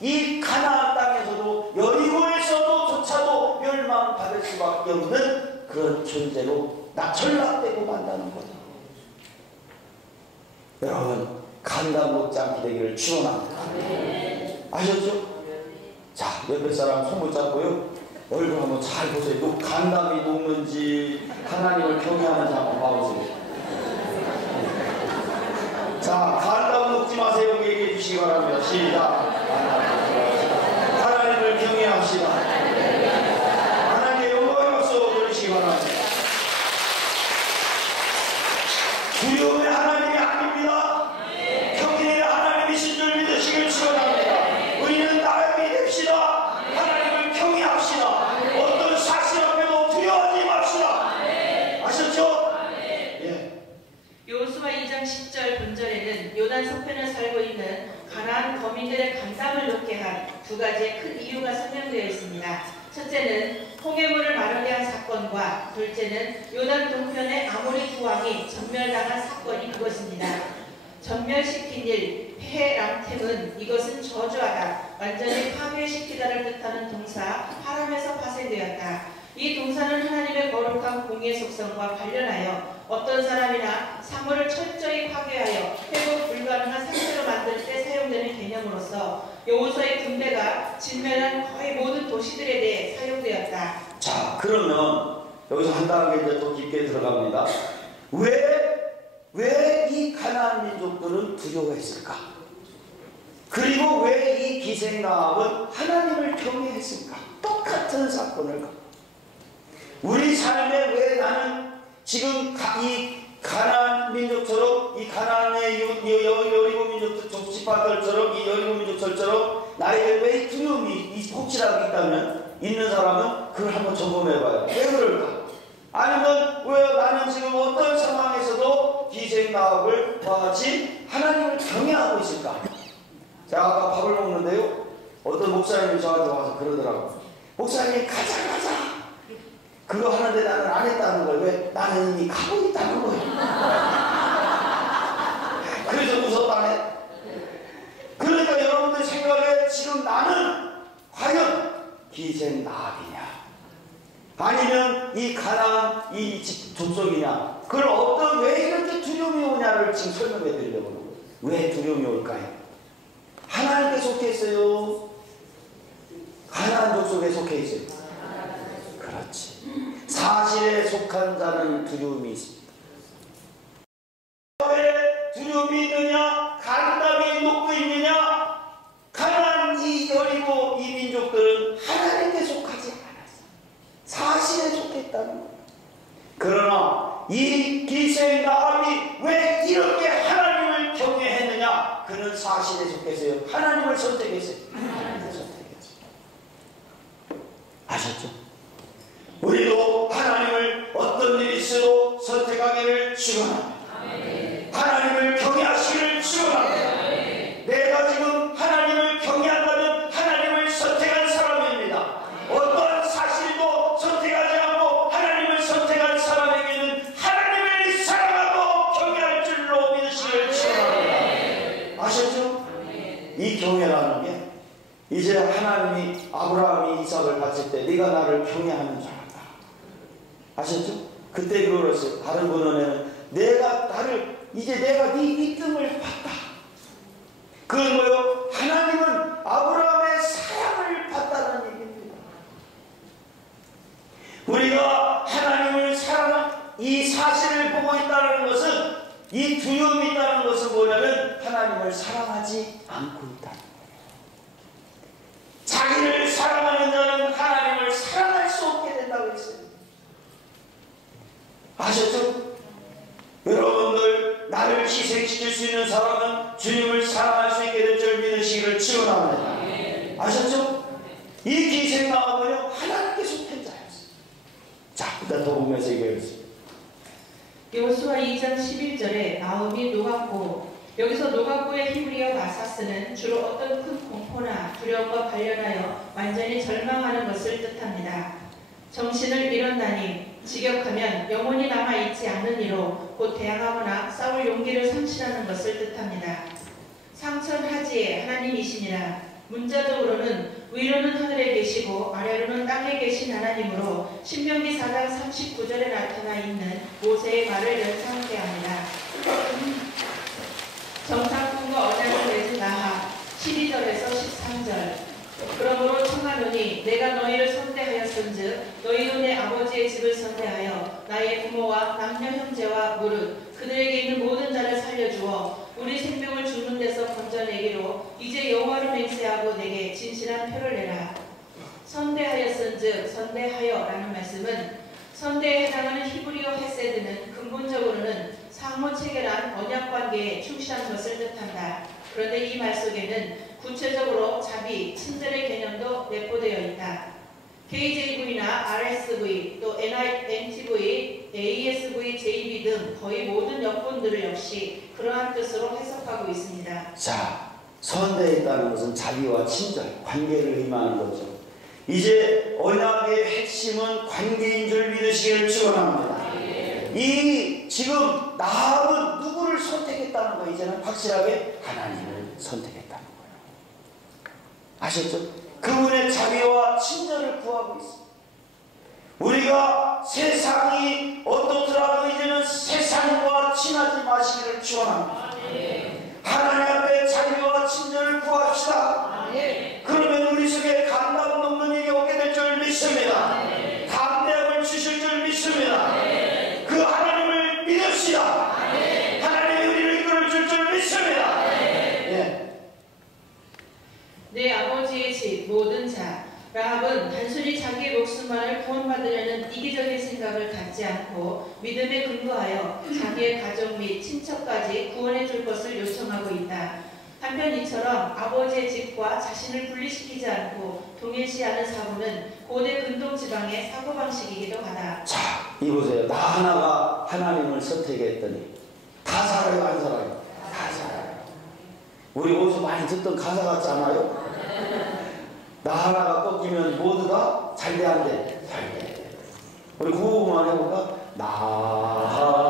이 가나안 땅에서도 여리고에서도 조차도 멸망받을 수밖에 없는 그런 존재로 전락되고 만다는 거죠. 여러분 간담 녹지 않게 되기를 축원합니다. 아셨죠? 자, 옆에 사람 손 붙잡고요. 얼굴 한번 잘 보세요. 간담이 녹는지 하나님을 경외하는지 한번 봐보세요. 자, 간담 녹지 마세요. 얘기해 주시기 바랍니다. 시작. 하나님을 경외합시다. 하나님의 영광의 박수 드리시기 바랍니다. 두려움의 하나님이 아닙니다. 경외의 하나님이신 줄 믿으시길 축원합니다. 우리는 나름이 됩시다. 하나님을 경외합시다. 어떤 사실 앞에도 두려워하지 맙시다. 아셨죠? 예. 여호수아 2장 10절 본절에는 요단 서편을 살고 있는 가나안 거민들의 간담을 높게 한 두 가지의 큰 이유가 설명되어 있습니다. 첫째는 홍해물을 마르게 한 사건과 둘째는 요단 동편의 아모리 두 왕이 전멸당한 사건이 그것입니다. 전멸시킨 일, 페람템은 이것은 저주하다, 완전히 파괴시키다를 뜻하는 동사 파람에서 파생되었다. 이 동사는 하나님의 거룩한 공의 속성과 관련하여 어떤 사람이나 사물을 철저히 파괴하여 회복 불가능한 상태로 만들 때 사용되는 개념으로서 여호수아의 군대가 진멸한 거의 모든 도시들에 대해 사용되었다. 자, 그러면 여기서 한 단계 이제 더 깊게 들어갑니다. 왜 이 가나안 민족들은 두려워했을까? 그리고 왜 이 기생나합은 하나님을 경외했을까? 똑같은 사건을 갖고 우리 삶에 왜 나는 지금 이 가나안 민족처럼 이 가나안의 여리고 민족들 족지파들처럼 이 여리고 민족들처럼 나에게 왜 두려움이 혹시라도 있는 사람은 그걸 한번 점검해봐요. 왜 그럴까? 아니면 왜 나는 지금 어떤 상황에서도 기생나합을 같이 하나님을 경외하고 있을까? 제가 아까 밥을 먹는데요, 어떤 목사님이 저한테 와서 그러더라고요. 목사님 가자 그거 하는데 나는 안 했다는 거예요. 왜? 나는 이미 가고 있다는 거예요. 그래서 무섭다네. 그러니까 여러분들 생각에 지금 나는 과연 기생나합이냐 아니면 이 가나안 이 족속이냐, 그걸 왜 이렇게 두려움이 오냐를 지금 설명해 드리려고 하는 거예요. 왜 두려움이 올까요? 하나님께 속해 있어요? 가나안 족속에 속해 있어요? 그렇지. 사실에 속한 자는 두려움이 있습니다. 왜 두려움이 있느냐? 간담이 녹고 있느냐? 가나안 이 여리고 이 민족들은 하나님께 속하지 않았어. 사실에 속했다는 거예요. 그러나 이 기생나합이 왜 이렇게 하나님을 경외했느냐? 그는 사실에 속했어요. 하나님을 선택했어요. 하나님을 선택했어요. 아셨죠? 우리도 하나님을 어떤 일이 있어도 선택하기를 축원합니다. 하나님을 경외하시기를 축원합니다. 내가 지금 하나님을 경외한다면 하나님을 선택한 사람입니다. 어떤 사실도 선택하지 않고 하나님을 선택한 사람에게는 하나님을 사랑하고 경외할 줄로 믿으시기를 축원합니다. 아셨죠? 이 경외라는 게 이제 하나님이 아브라함이 이삭을 바칠 때 네가 나를 경외하는 줄 알았다. 아셨죠? 그때 그랬어요. 다른 번호에는 이제 내가 네 믿음을 봤다. 그건 뭐요? 하나님은 아브라함의 사랑을 봤다는 얘기입니다. 우리가 하나님을 사랑한 이 사실을 보고 있다는 것은, 이 두려움이 있다는 것은 뭐냐면 하나님을 사랑하지 않고 있다는 거예요. 자기를 사랑하는 자는 하나님을 사랑할 수 없게 된다고 했어요. 아셨죠? 여러분들, 나를 희생시킬 수 있는 사람은 주님을 사랑할 수 있게 될 줄 믿으시기를 축원합니다. 아셨죠? 이 기생나합은요 하나님께 속한 자였어요. 자, 일단 더 보면서 얘기하겠습니다. 여호수아 2장 11절에 나움이 녹았고, 여기서 녹았고의 히브리어 마사스는 주로 어떤 큰 공포나 두려움과 관련하여 완전히 절망하는 것을 뜻합니다. 정신을 잃었나니 직역하면 영혼이 남아있지 않는 이로 곧 대항하거나 싸울 용기를 상실하는 것을 뜻합니다. 상천하지의 하나님이시니라. 문자적으로는 위로는 하늘에 계시고 아래로는 땅에 계신 하나님으로 신명기 4장 39절에 나타나 있는 모세의 말을 연상케 합니다. 정상 하노니 내가 너희를 선대하였은즉 너희도 내 아버지의 집을 선대하여 나의 부모와 남녀 형제와 무릇 그들에게 있는 모든 자를 살려주어 우리 생명을 죽는 데서 건져내기로 이제 여호와를 맹세하고 내게 진실한 표를 내라. 선대하였은즉 선대하여라는 말씀은 선대에 해당하는 히브리어 헤세드는 근본적으로는 상호 체결한 언약 관계에 충실한 것을 뜻한다. 그런데 이 말 속에는 구체적으로 자비, 친절의 개념도 내포되어 있다. KJV나 RSV, 또 NTV, ASV, JB 등 거의 모든 역본들을 역시 그러한 뜻으로 해석하고 있습니다. 자, 선대했다는 것은 자비와 친절, 관계를 의미하는 거죠. 이제 언약의 핵심은 관계인 줄 믿으시기를 축원합니다. 이 지금 나합은 누구를 선택했다는 거, 이제는 확실하게 하나님을 선택했다는 거예요. 아셨죠? 그분의 자비와 친절을 구하고 있습니다. 우리가 세상이 어떻더라도 이제는 세상과 친하지 마시기를 축원합니다. 하나님 앞에 자비와 친절을 구합시다. 그러면 우리 속에 감당 넘는 일이 없게 될 줄 믿습니다. 감대함을 주실 줄 믿습니다. 그 하나님을 믿읍시다. 하나님이 우리를 이끌어 줄 줄 믿습니다. 내 아버지의 집 모든 자. 라합은 단순히 자기의 목숨만을 구원받으려는 이기적인 생각을 갖지 않고 믿음에 근거하여 자기의 가족 및 친척까지 구원해 줄 것을 요청하고 있다. 한편 이처럼 아버지의 집과 자신을 분리시키지 않고 동일시하는 사고는 고대 근동 지방의 사고방식이기도 하다. 자, 이보세요. 나 하나가 하나님을 선택했더니 다 살아요, 안 살아요? 다 살아요. 우리 어디서 많이 듣던 가사 같지 않아요? 나 하나가 꺾이면 모두 다 잘 돼, 안 돼? 잘 돼. 우리 그거만 해볼까? 나 하나가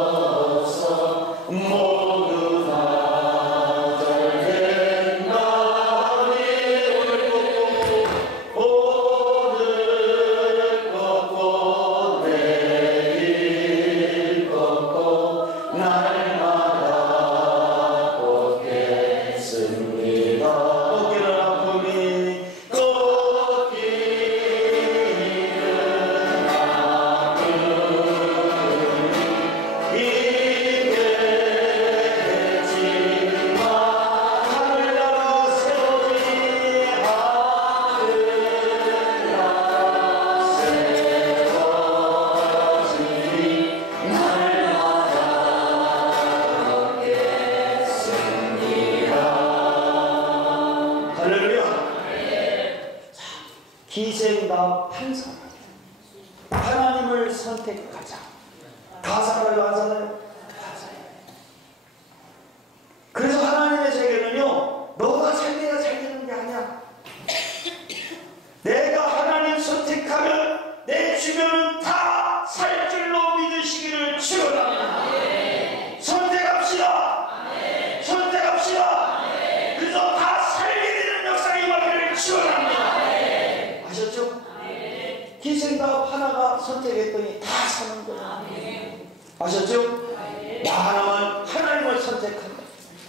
꺾여서 모두 다 잘 된다니 오늘 꺾고 내일 꺾고 날마다 기생과 판사 하나님을 선택하자. 다 살아요, 안 살아요? 다 살아요. 그래서 하나님의 세계는요, 너가 잘 돼야 잘 되는 게 아니야. 내가 하나님 선택하면 내 주변은 다 살 줄로 믿으시기를 축원합니다. 선택합시다. 선택합시다. 그래서 다 살게 되는 역사가 임하기를 축원합니다. 아셨죠? 기생답 하나가 선택했더니 다 사는 거예요. 아셨죠? 나 하나만 하나님을 선택한다.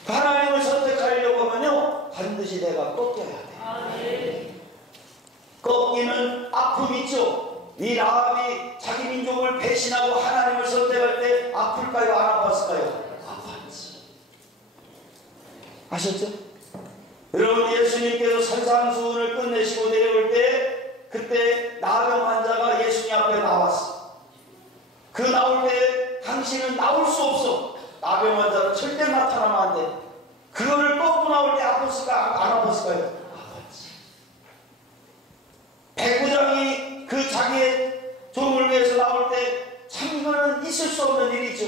하나님을 선택하려고 하면요, 반드시 내가 꺾여야 돼. 꺾이는 아픔 있죠? 이 라합이 자기 민족을 배신하고 하나님을 선택할 때 아플까요? 안 아팠을까요? 아팠지. 아셨죠? 여러분, 예수님께서 산상수훈을 끝내시고 내려올 때 그때 나병 환자가 예수님 앞에 나왔어. 그 나올 때 당신은 나올 수 없어. 나병 환자는 절대 나타나면 안 돼. 그거를 꺾고 나올 때 아팠을까? 안 아팠을까요? 아팠지. 백부장이 그 자기의 종을 위해서 나올 때 참 이거는 있을 수 없는 일이죠.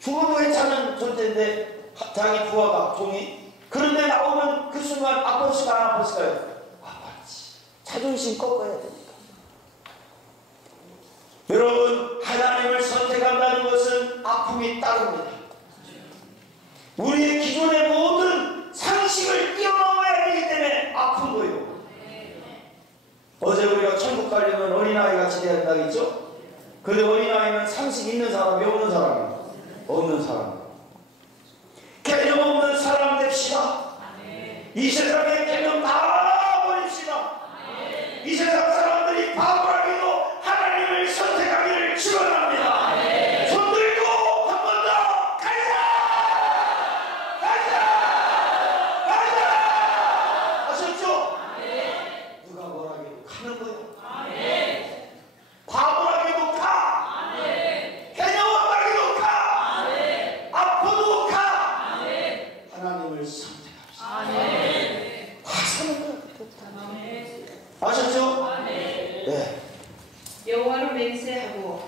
죽어도 괜찮은 존재인데 자기 부하가 종이, 그런데 나오면 그 순간 아팠을까 안 아팠을까요? 아팠지. 자존심 꺾어야 되니까. 여러분, 하나님을 선택한다는 것은 아픔이 따릅니다. 우리의 기존의 모든 상식을 뛰어넘어야 되기 때문에 아픈 거예요. 어제 우리가 천국 가려면 어린아이 같이 돼야 된다고 했죠? 근데 어린아이는 상식 있는 사람이 없는 사람이에요. 없는 사람. 개념 없는 사람 됩시다. 이 세상의 개념 다 버립시다. 이 세상 사람들이 바보라기도 하나님을 선택하기를 축원합니다. 손 들고 한 번 더 가자! 가자! 가자! 아셨죠? 누가 뭐라기도 가는 거예요. 바보라기도 가! 개념 없다기도 가! 아파도 가! 하나님을 선택합시다. 아셨죠? 네. 여호와로 맹세하고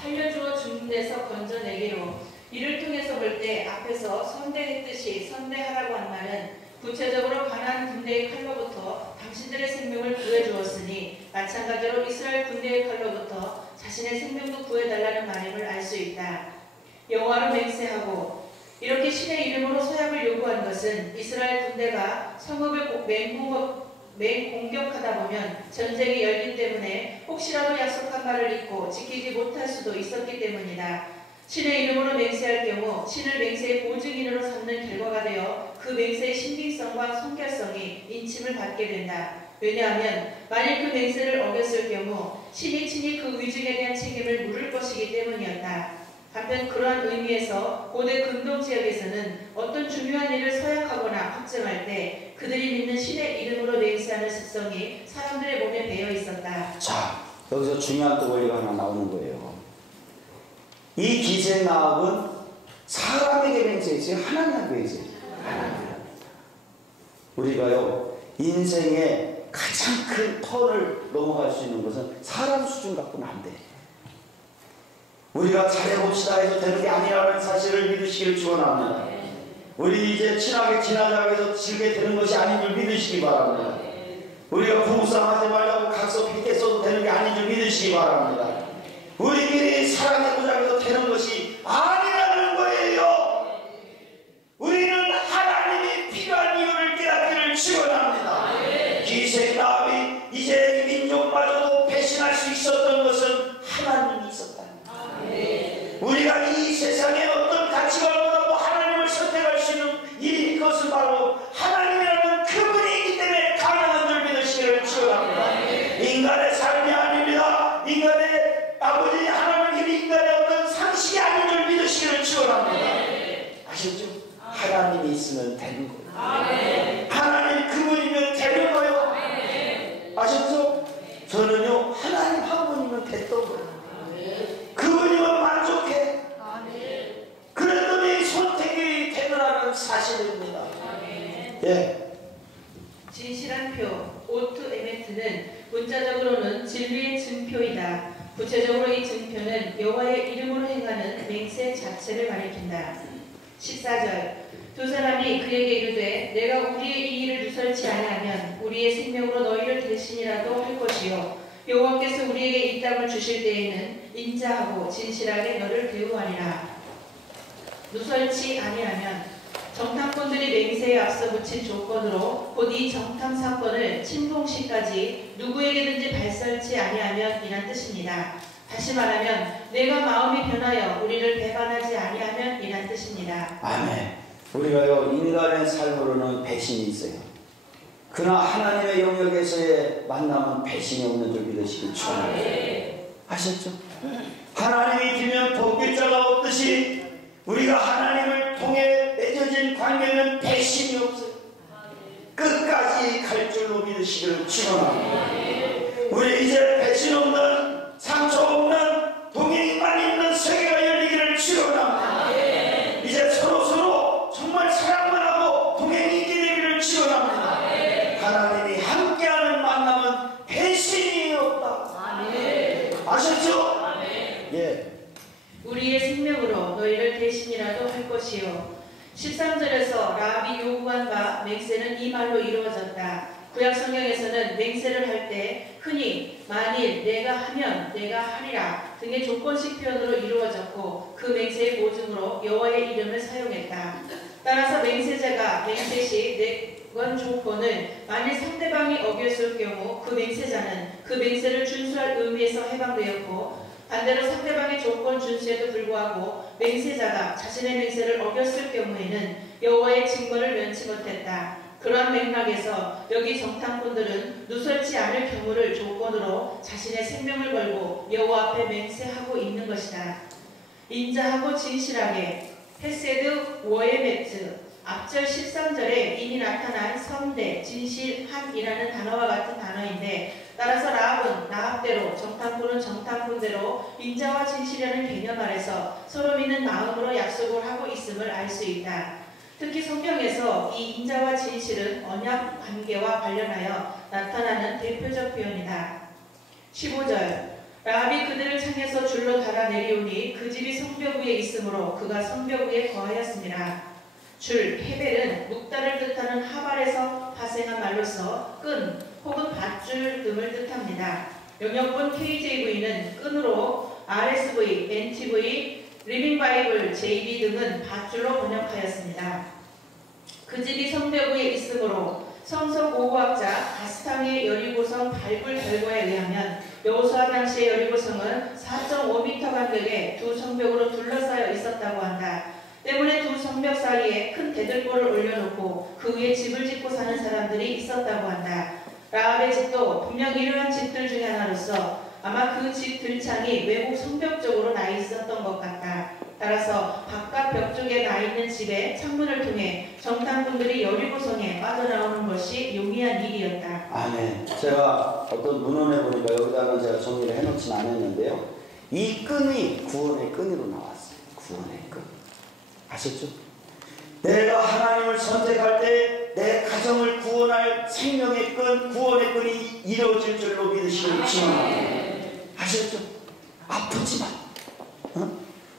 살려주어 죽는 데서 건져내기로 이를 통해서 볼 때 앞에서 선대했듯이 선대하라고 한 말은 구체적으로 가나안 군대의 칼로부터 당신들의 생명을 구해주었으니 마찬가지로 이스라엘 군대의 칼로부터 자신의 생명도 구해달라는 말임을 알 수 있다. 여호와로 맹세하고 이렇게 신의 이름으로 서약을 요구한 것은 이스라엘 군대가 성읍을 맹공격하다 보면 전쟁이 열기 때문에 혹시라도 약속한 말을 잊고 지키지 못할 수도 있었기 때문이다. 신의 이름으로 맹세할 경우 신을 맹세의 보증인으로 삼는 결과가 되어 그 맹세의 신빙성과 성결성이 인침을 받게 된다. 왜냐하면 만일 그 맹세를 어겼을 경우 신이 친히 그 위증에 대한 책임을 물을 것이기 때문이었다. 한편 그러한 의미에서 고대 근동 지역에서는 어떤 중요한 일을 서약하거나 확정할 때 그들이 믿는 신의 이름으로 맹세하는 습성이 사람들의 몸에 배어 있었다. 자, 여기서 중요한 또 원리가 하나 나오는 거예요. 이 기생나합은 사람에게 맹세했어요? 하나님에게 맹세했어요? 우리가요, 인생의 가장 큰 턴을 넘어갈 수 있는 것은 사람 수준 갖고는 안 돼. 우리가 잘해봅시다 해서 되는 게 아니라는 사실을 믿으시기를 축원합니다. 우리 이제 친하게 지나자고 해서 즐게 되는 것이 아닌 줄 믿으시기 바랍니다. 우리가 부부싸움 하지 말라고 각서 100개 써도 되는 게 아닌 줄 믿으시기 바랍니다. 우리끼리 사랑해보자고 해서 되는 것이 아니라는 거예요. 우리는 하나님이 필요한 이유를 깨닫기를 축원합니다. 기생나합이 이제 민족마저도 배신할 수 있었던 것은 하나님이 있었다. 우리가 이 세상의 어떤 가치관보다도 하나님을 선택할 수 있는 이 것은 바로 하나님이라는 그분이 있기 때문에 가능한 줄 믿으시기를 축원합니다. 인간의 삶이 아닙니다. 인간의 아버지 하나님이 인간의 어떤 상식이 아닌 줄 믿으시기를 축원합니다. 아시죠? 하나님이 있으면 되는 거예요. 하나님 그분이면 되는 거예요. 아셨죠? 저는요 하나님 한 분이면 됐던 거예요. 그분이면 만족해. 그랬더니 선택이 되느라는 사실입니다. 예. 진실한 표, 오트 에메트는 문자적으로는 진리의 증표이다. 구체적으로 이 증표는 여호와의 이름으로 행하는 맹세 자체를 가리킨다. 14절 두 사람이 그에게 이르되 내가 우리의 이 일을 누설치 아니하면 우리의 생명으로 너희를 대신이라도 할 것이요 여호와께서 우리에게 이 땅을 주실 때에는 인자하고 진실하게 너를 대우하리라. 누설치 아니하면 정탐꾼들이 맹세에 앞서 붙인 조건으로 곧 이 정탐 사건을 침공시까지 누구에게든지 발설치 아니하면 이란 뜻입니다. 다시 말하면 내가 마음이 변하여 우리를 배반하지 아니하면 이란 뜻입니다. 아멘. 우리가요 인간의 삶으로는 배신이 있어요. 그러나 하나님의 영역에서의 만남은 배신이 없는 줄 믿으시기 축원합니다. 아셨죠? 하나님이 주면 복길자가 없듯이 우리가 하나님을 통해 맺어진 관계는 배신이 없어요. 끝까지 갈 줄로 믿으시기를 축원합니다. 우리 이제 배신 없는 상처 없는 동행만 있는 세계가 열리기를 축원합니다. 이제 서로 정말 사랑만 하고 동행이 되기를 축원합니다. 하나님이 함께하는 만남은 배신이 없다. 아셨죠? 예. 우리의 생명으로 너희를 대신이라도 할 것이요. 13절에서 라합이 요구한 바 맹세는 이 말로 이루어졌다. 구약 성경에서는 맹세를 할 때 흔히 만일 내가 하면 내가 하리라 등의 조건식 표현으로 이루어졌고 그 맹세의 보증으로 여호와의 이름을 사용했다. 따라서 맹세자가 맹세 시 건 조건을 만일 상대방이 어겼을 경우 그 맹세자는 그 맹세를 준수할 의무에서 해방되었고 반대로 상대방의 조건 준수 준수에도 불구하고 맹세자가 자신의 맹세를 어겼을 경우에는 여호와의 징벌을 면치 못했다. 그러한 맥락에서 여기 정탐꾼들은 누설치 않을 경우를 조건으로 자신의 생명을 걸고 여호와 앞에 맹세하고 있는 것이다. 인자하고 진실하게 헤세드 워에메트 앞절 13절에 이미 나타난 선대, 진실함이라는 단어와 같은 단어인데 따라서 라합은 라합대로 정탐꾼은 정탐꾼대로 인자와 진실이라는 개념 아래서 서로 믿는 마음으로 약속을 하고 있음을 알 수 있다. 특히 성경에서 이 인자와 진실은 언약 관계와 관련하여 나타나는 대표적 표현이다. 15절 라합이 그들을 창에서 줄로 달아 내리오니 그 집이 성벽 위에 있으므로 그가 성벽 위에 거하였습니다. 줄, 헤벨은 묵다를 뜻하는 하발에서 파생한 말로서 끈 혹은 밧줄 등을 뜻합니다. 영역본 KJV는 끈으로 RSV, NTV, 리빙 바이블, JB 등은 밧줄로 번역하였습니다. 그 집이 성벽 위에 있으므로 성서 고고학자 가스탕의 여리고성 발굴 결과에 의하면 여호수아 당시의 여리고성은 4.5m 간격의 두 성벽으로 둘러싸여 있었다고 한다. 때문에 두 성벽 사이에 큰 대들보를 올려놓고 그 위에 집을 짓고 사는 사람들이 있었다고 한다. 라합의 집도 분명 이러한 집들 중에 하나로서 아마 그 집 들창이 외국 성벽 쪽으로 나 있었던 것 같다. 따라서 바깥 벽 쪽에 나 있는 집의 창문을 통해 정탐꾼들이 여리고성에 빠져나오는 것이 용이한 일이었다. 아멘. 제가 어떤 문헌에 보니까 여기다가 제가 정리를 해놓진 않았는데요. 이 끈이 구원의 끈으로 나왔어요. 구원의 끈. 아셨죠? 내가 하나님을 선택할 때 내 가정을 구원할 생명의 끈, 구원의 끈이 이루어질 줄로 믿으시길 축원합니다. 아셨죠? 아프지만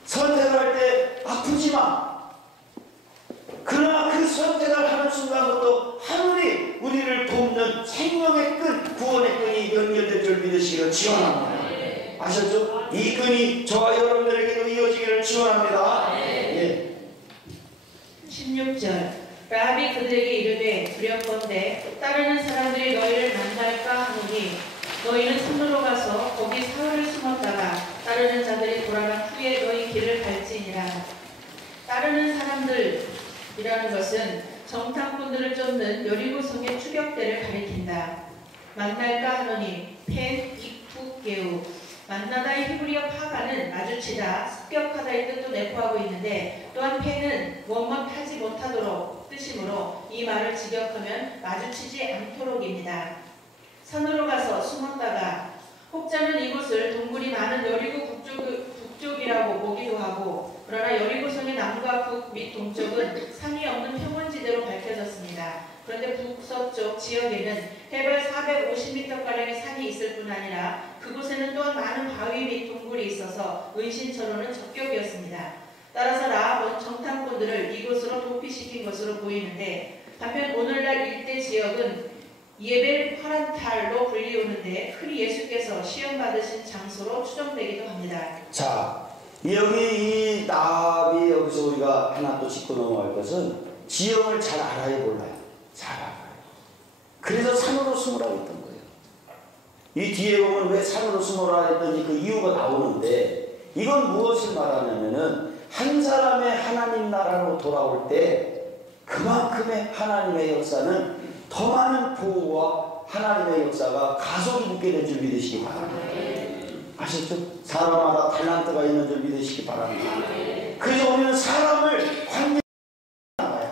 선택할 때 아프지만 그러나 그 선택을 하는 순간부터 하늘이 우리를 돕는 생명의 끈, 구원의 끈이 연결될 줄 믿으시기를 축원합니다. 아셨죠? 이 끈이 저와 여러분들에게도 이어지기를 축원합니다. 예. 16절 라합이 그들에게 이르되 두렵건대 따르는 사람들이 너희를 만날까 하노니 너희는 산으로 가서 거기 사흘을 숨었다가 따르는 자들이 돌아간 후에 너희 길을 갈지니라. 따르는 사람들이라는 것은 정탐꾼들을 쫓는 여리고성의 추격대를 가리킨다. 만날까 하노니 펜 익투게우 만나다의 히브리어 파가는 마주치다, 습격하다의 뜻도 내포하고 있는데 또한 펜은 원망하지 못하도록 뜻이므로 이 말을 직역하면 마주치지 않도록입니다. 산으로 가서 숨었다가 혹자는 이곳을 동굴이 많은 여리고 북쪽이라고 보기도 하고 그러나 여리고성의 남과 북 및 동쪽은 산이 없는 평원지대로 밝혀졌습니다. 그런데 북서쪽 지역에는 해발 450m가량의 산이 있을 뿐 아니라 그곳에는 또한 많은 바위 및 동굴이 있어서 은신처로는 적격이었습니다. 따라서 라합은 정탐꾼들을 이곳으로 도피시킨 것으로 보이는데 반면 오늘날 일대 지역은 예벨 파란탈로 불리우는데 흔히 예수께서 시험받으신 장소로 추정되기도 합니다. 자, 여기 이 라합이 여기서 우리가 하나 또 짚고 넘어갈 것은 지형을 잘 알아야 몰라요. 잘 알아요. 그래서 산으로 숨으라고 했던 거예요. 이 뒤에 보면 왜 산으로 숨으라 했더니 그 이유가 나오는데 이건 무엇을 말하냐면은 한 사람의 하나님 나라로 돌아올 때 그만큼의 하나님의 역사는 더 많은 보호와 하나님의 역사가 가속이 붙게 될 줄 믿으시기 바랍니다. 아셨죠? 사람마다 탤런트가 있는 줄 믿으시기 바랍니다. 그래서 우리는 사람을 관계해 나가야 돼요.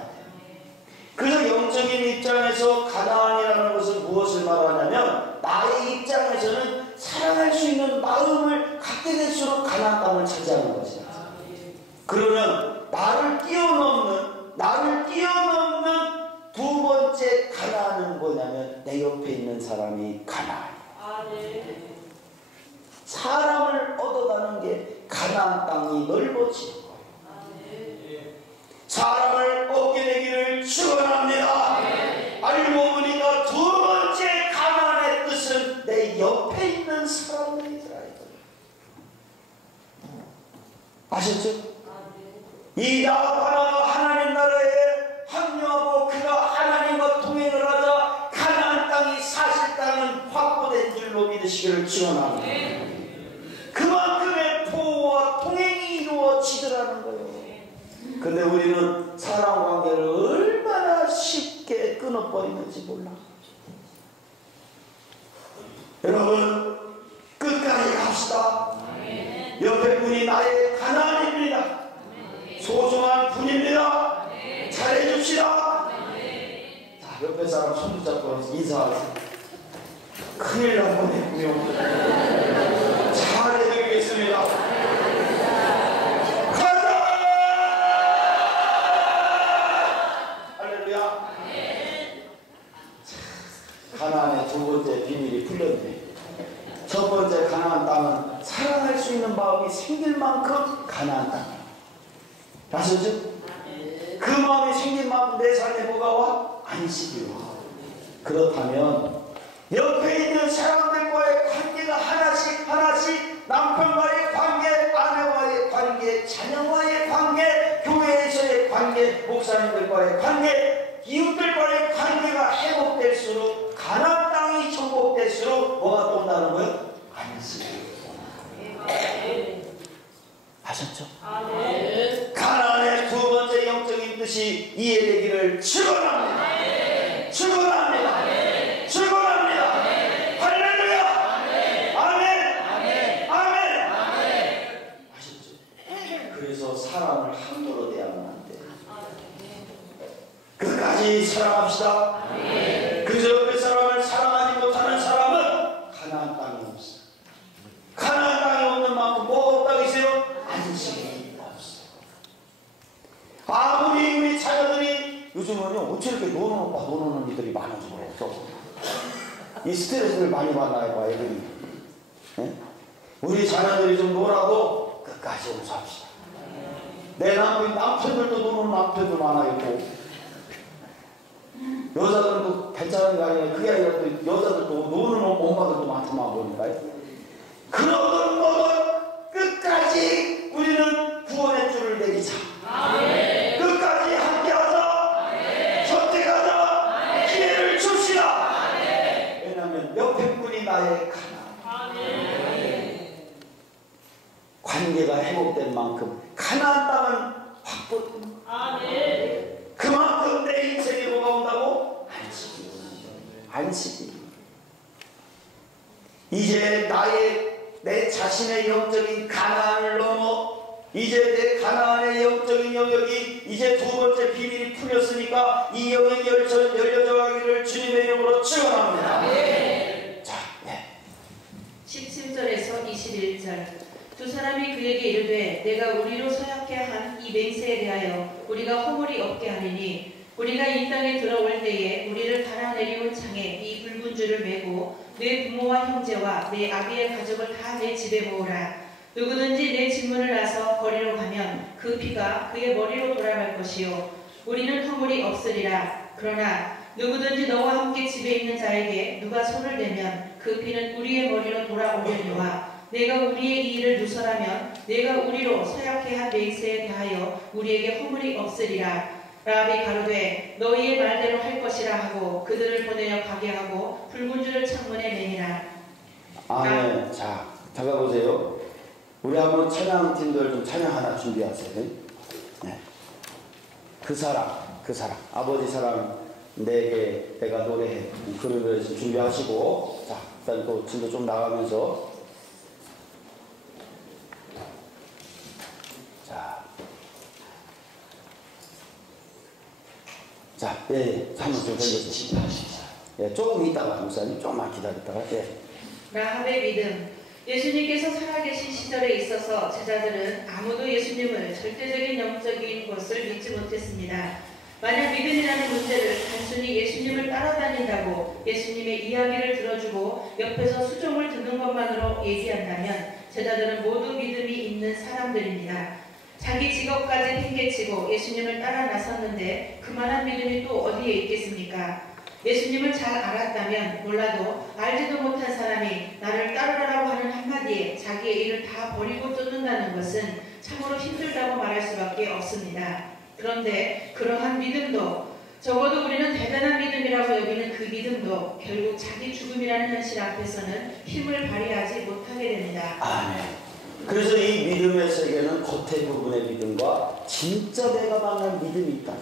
그래서 영적인 입장에서 가나안이라는 것은 무엇을 말하냐면 나의 입장에서는 사랑할 수 있는 마음을 갖게 될수록 가나안 땅을 차지하는 것이다. 그러면 나를 뛰어넘는 두 번째 가나안은 뭐냐면 내 옆에 있는 사람이 가나안이야. 사람을 얻어가는 게 가나안 땅이 넓어지는 거예요. 사람을 얻게 되기를 축원합니다. 알고 보니까 두 번째 가나안의 뜻은 내 옆에 있는 사람들이더라. 아셨죠? 이 라합 하나님 나라에 합류하고 그가 하나님과 동행을 하자 가나안 땅이 사실 땅은 확보된 줄로 믿으시기를 축원합니다. 그만큼의 보호와 동행이 끊어버리는지 몰라. 여러분 끝까지 갑시다. 옆에 분이 나의 가나안입니다. 소중한 분입니다. 잘해줍시다. 자, 옆에 사람 손 붙잡고 인사하세요. 큰일 날 뻔했군요. 잘해드리겠습니다. 가자! 할렐루야. 가나안의 두 번째 비밀이 풀렸네. 첫 번째 가나안 땅은 사랑할 수 있는 마음이 생길 만큼 가나안 땅이에요. 아시죠? 그 마음이 생긴 만큼 내 삶에 뭐가 와? 안식이 와. 그렇다면 옆에 있는 사람들과의 관계가 하나씩 남편과의 관계, 아내와의 관계, 자녀와의 관계, 교회에서의 관계, 목사님들과의 관계, 이웃들과의 관계가 회복될수록 가나안 땅이 정복될수록 뭐가 또 온다는 거예요? 안식이. 아셨죠? 가나안의 두 번째 영적인 뜻이 이해되기를 축원합니다. 축원합니다. 축원합니다. 할렐루야. 아멘. 아멘. 아셨죠? 그래서 사람을 함부로 대하면 안 돼. 끝까지 사랑합시다. 그저 옆에 사람을 사랑하지 못하는 사람은 가나안 땅이 없어. 가나안 땅이 없는 만큼 뭐가 없다고 했어요? 안식이 없어. 아무리 우리 자녀들이 요즘은요 어째 이렇게 노는 오빠 노는 이들이 많은지 모르겠어. 이 스트레스를 많이 받나요 봐 애들이. 네? 우리 자녀들이 좀 놀아도 끝까지 용서합시다. 내 남편들도 노는 남편도 많아있고 여자들도 괜찮은 게 아니라 그게 아니라 또 여자들도 노는 엄마들도 많더만 보니까 그러든 뭐든 끝까지 우리는 구원의 줄을 내리자. 끝까지 함께하자. 선택하자. 기회를 줍시다. 왜냐하면 옆에 분이 나의 가나안. 관계가 회복된 만큼 가나안 땅은 확보됩니다. 그만큼 내 인생에 뭐가 온다고? 안식이. 이제 내 자신의 영적인 가나안을 넘어 이제 내 가나안의 영적인 영역이 이제 두 번째 비밀이 풀렸으니까 이 영역이 열려져 가기를 주님의 이름으로 축원합니다. 자, 17절에서 21절. 두 사람이 그에게 이르되 내가 우리로 서약케 한 이 맹세에 대하여 우리가 허물이 없게 하리니 우리가 이 땅에 들어올 때에 우리를 달아내리온 창에 이 붉은 줄을 메고 내 부모와 형제와 내 아비의 가족을 다 내 집에 모으라. 누구든지 내 진문을 나서 거리로 가면 그 피가 그의 머리로 돌아갈 것이요 우리는 허물이 없으리라. 그러나 누구든지 너와 함께 집에 있는 자에게 누가 손을 대면 그 피는 우리의 머리로 돌아오려니와 내가 우리의 이 일을 누설하면 내가 우리로 서약케 한 맹세에 대하여 우리에게 허물이 없으리라. 라합이 가로되 너희의 말대로 할 것이라 하고 그들을 보내어 가게 하고 붉은 줄을 창문에 매니라. 아멘. 자, 잠깐 보세요. 우리 한번 찬양팀들 좀 찬양 하나 준비하세요. 네. 그 사람 아버지 사랑 내게 내가 노래해. 그런 노래 좀 준비하시고, 자 일단 또 진도 좀 나가면서 자, 한번 좀 해주세요. 조금 있다가 목사님 조금만 기다렸다가. 라합의 믿음. 예수님께서 살아계신 시절에 있어서 제자들은 아무도 예수님을 절대적인 영적인 것을 믿지 못했습니다. 만약 믿음이라는 문제를 단순히 예수님을 따라다닌다고 예수님의 이야기를 들어주고 옆에서 수종을 듣는 것만으로 얘기한다면 제자들은 모두 믿음이 있는 사람들입니다. 자기 직업까지 팽개치고 예수님을 따라 나섰는데 그만한 믿음이 또 어디에 있겠습니까? 예수님을 잘 알았다면 몰라도 알지도 못한 사람이 나를 따르라고 하는 한마디에 자기의 일을 다 버리고 쫓는다는 것은 참으로 힘들다고 말할 수밖에 없습니다. 그런데 그러한 믿음도 적어도 우리는 대단한 믿음이라고 여기는 그 믿음도 결국 자기 죽음이라는 현실 앞에서는 힘을 발휘하지 못하게 됩니다. 아멘. 그래서 이 믿음의 세계는 겉의 부분의 믿음과 진짜 내가 만난 믿음이 있다.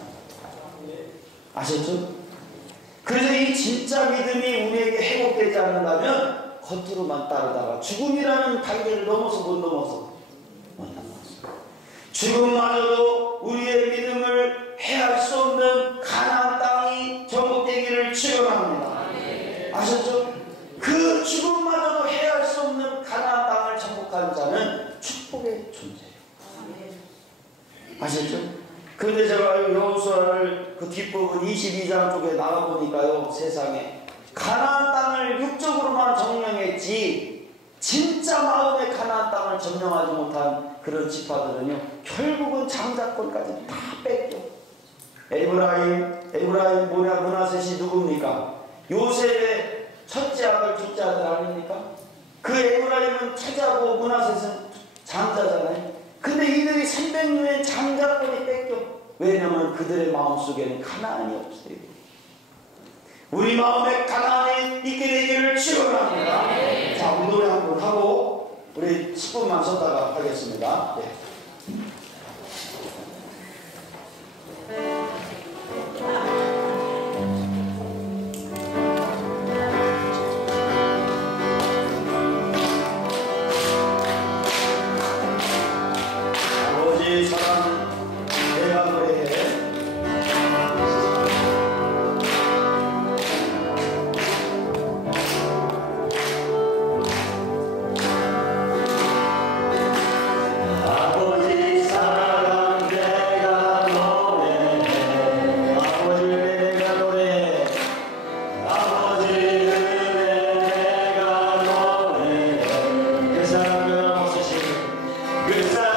아셨죠? 그래서 이 진짜 믿음이 우리에게 회복되지 않는다면 겉으로만 따르다가 죽음이라는 단계를 넘어서 못 넘어서 죽음마저도 우리의 믿음을 해할 수 없는 가나안 땅이 정복되기를 축원합니다. 아셨죠? 그 죽음마저도 해할 수 없는 가나안 땅을 정복한 자는 축복의 존재예요. 아셨죠? 근데 제가 여호수아를 그 뒷부분 22장 쪽에 나가보니까요, 세상에 가나안 땅을 육적으로만 점령했지 진짜 마음의 가나안 땅을 점령하지 못한 그런 지파들은요, 결국은 장자권까지 다 뺏겨. 에브라임 뭐냐, 므낫셋이 누굽니까? 요셉의 첫째 아들, 둘째 아들 아닙니까? 그 에브라임은 처자고 므낫셋은 장자잖아요. 근데 이들이 300년의 장자권이 뺏겨. 왜냐하면 그들의 마음속에는 가나안이 없어요. 우리 마음에 가나안이 있게 되기를 축원합니다. 자, 우리 노래 한 번 하고 우리 10분만 쉬었다가 하겠습니다. 네. 아버지 사랑 내가 노래해. 아버지 사랑 내가 노래해. 아버지 내가 노래해. 아버지 은혜 내가 노래해. 그 사랑은 없으신 그 사랑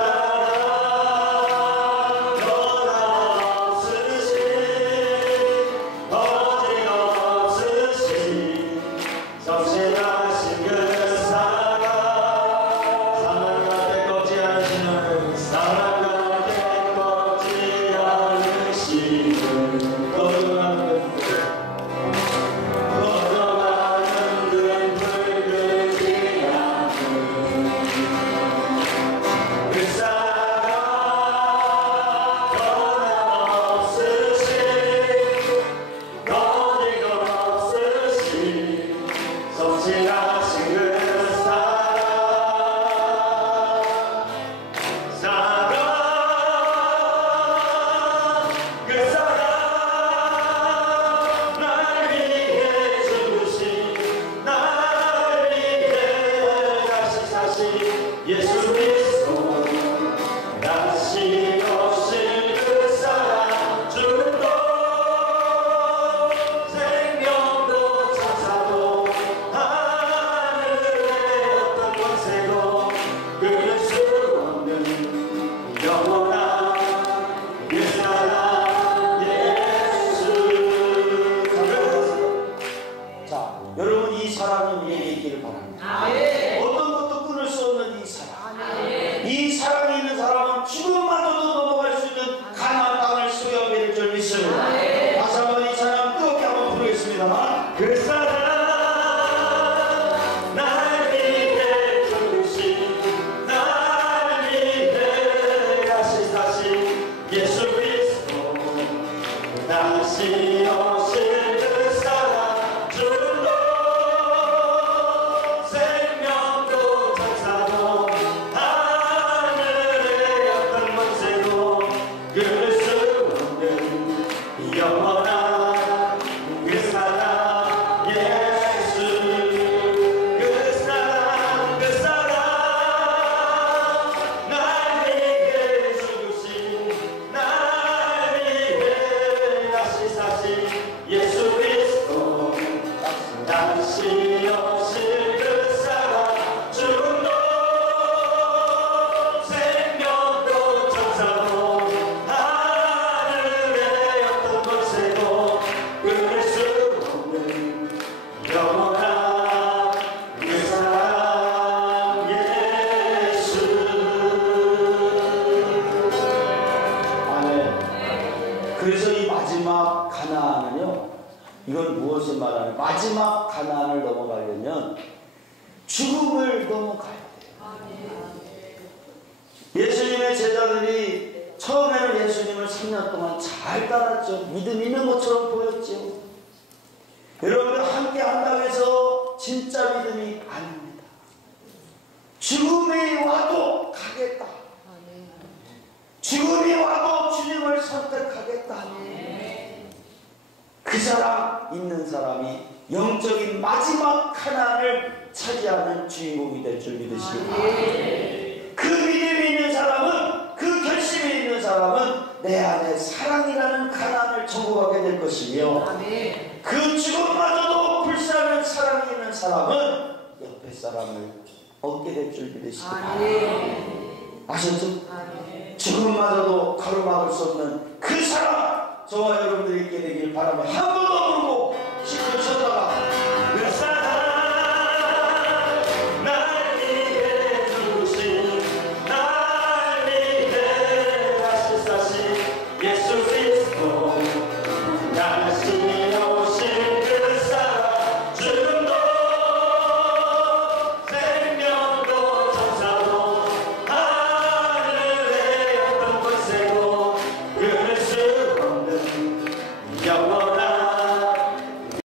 여러분, 이 사랑은 우리에게 있기를 바랍니다. 어떤 것도 끊을 수 없는 이 사랑. 이 사랑이 있는 사람은 죽음마저도 넘어갈 수 있는 가나안 땅을 소유하게 될 줄 믿습니다. 다시 한번 이 사랑 뜨겁게 한번 부르겠습니다. 그 사랑 날 위해 죽으신, 날 위해 다시 예수 그리스도 다시 오실 그 사랑 주로 생명도 천사도 하늘의 어떤 권세도 끊을 수 없는 영원한 그 사랑 예수, 그 사랑, 그 사랑 날 위해 죽으신, 날 위해 다시 사신 예수 그리스도 다시 오실 그 사랑 주로 생명도 천사도 하늘의 어떤 권세도 끊을 수 없는 영원한 그 사랑 예수. 아멘. 그래서 이 마지막 가나안은요, 이건 무엇을 말하는, 마지막 가나안을 넘어가려면 죽음을 넘어가야 돼요. 예수님의 제자들이 처음에는 예수님을 3년 동안 잘 따랐죠. 믿음 있는 것처럼 보였죠. 여러분들 함께 한다고 해서 진짜 믿음이 아닙니다. 죽음이 와도 가겠다. 죽음이 와도 주님을 선택하겠다. 그 사람 있는 사람이 영적인 마지막 가난을 차지하는 주인공이 될 줄 믿으시기 바랍니다. 그 믿음이 있는 사람은, 그 결심이 있는 사람은 내 안에 사랑이라는 가난을 정복하게 될 것이며, 그 죽음마저도 불쌍한 사랑이 있는 사람은 옆에 사람을 얻게 될 줄 믿으시기 바랍니다. 아셨죠? 죽음마저도 가로막을 수 없는 그 사랑, 저와 여러분들이 있게 되길 바라며 한번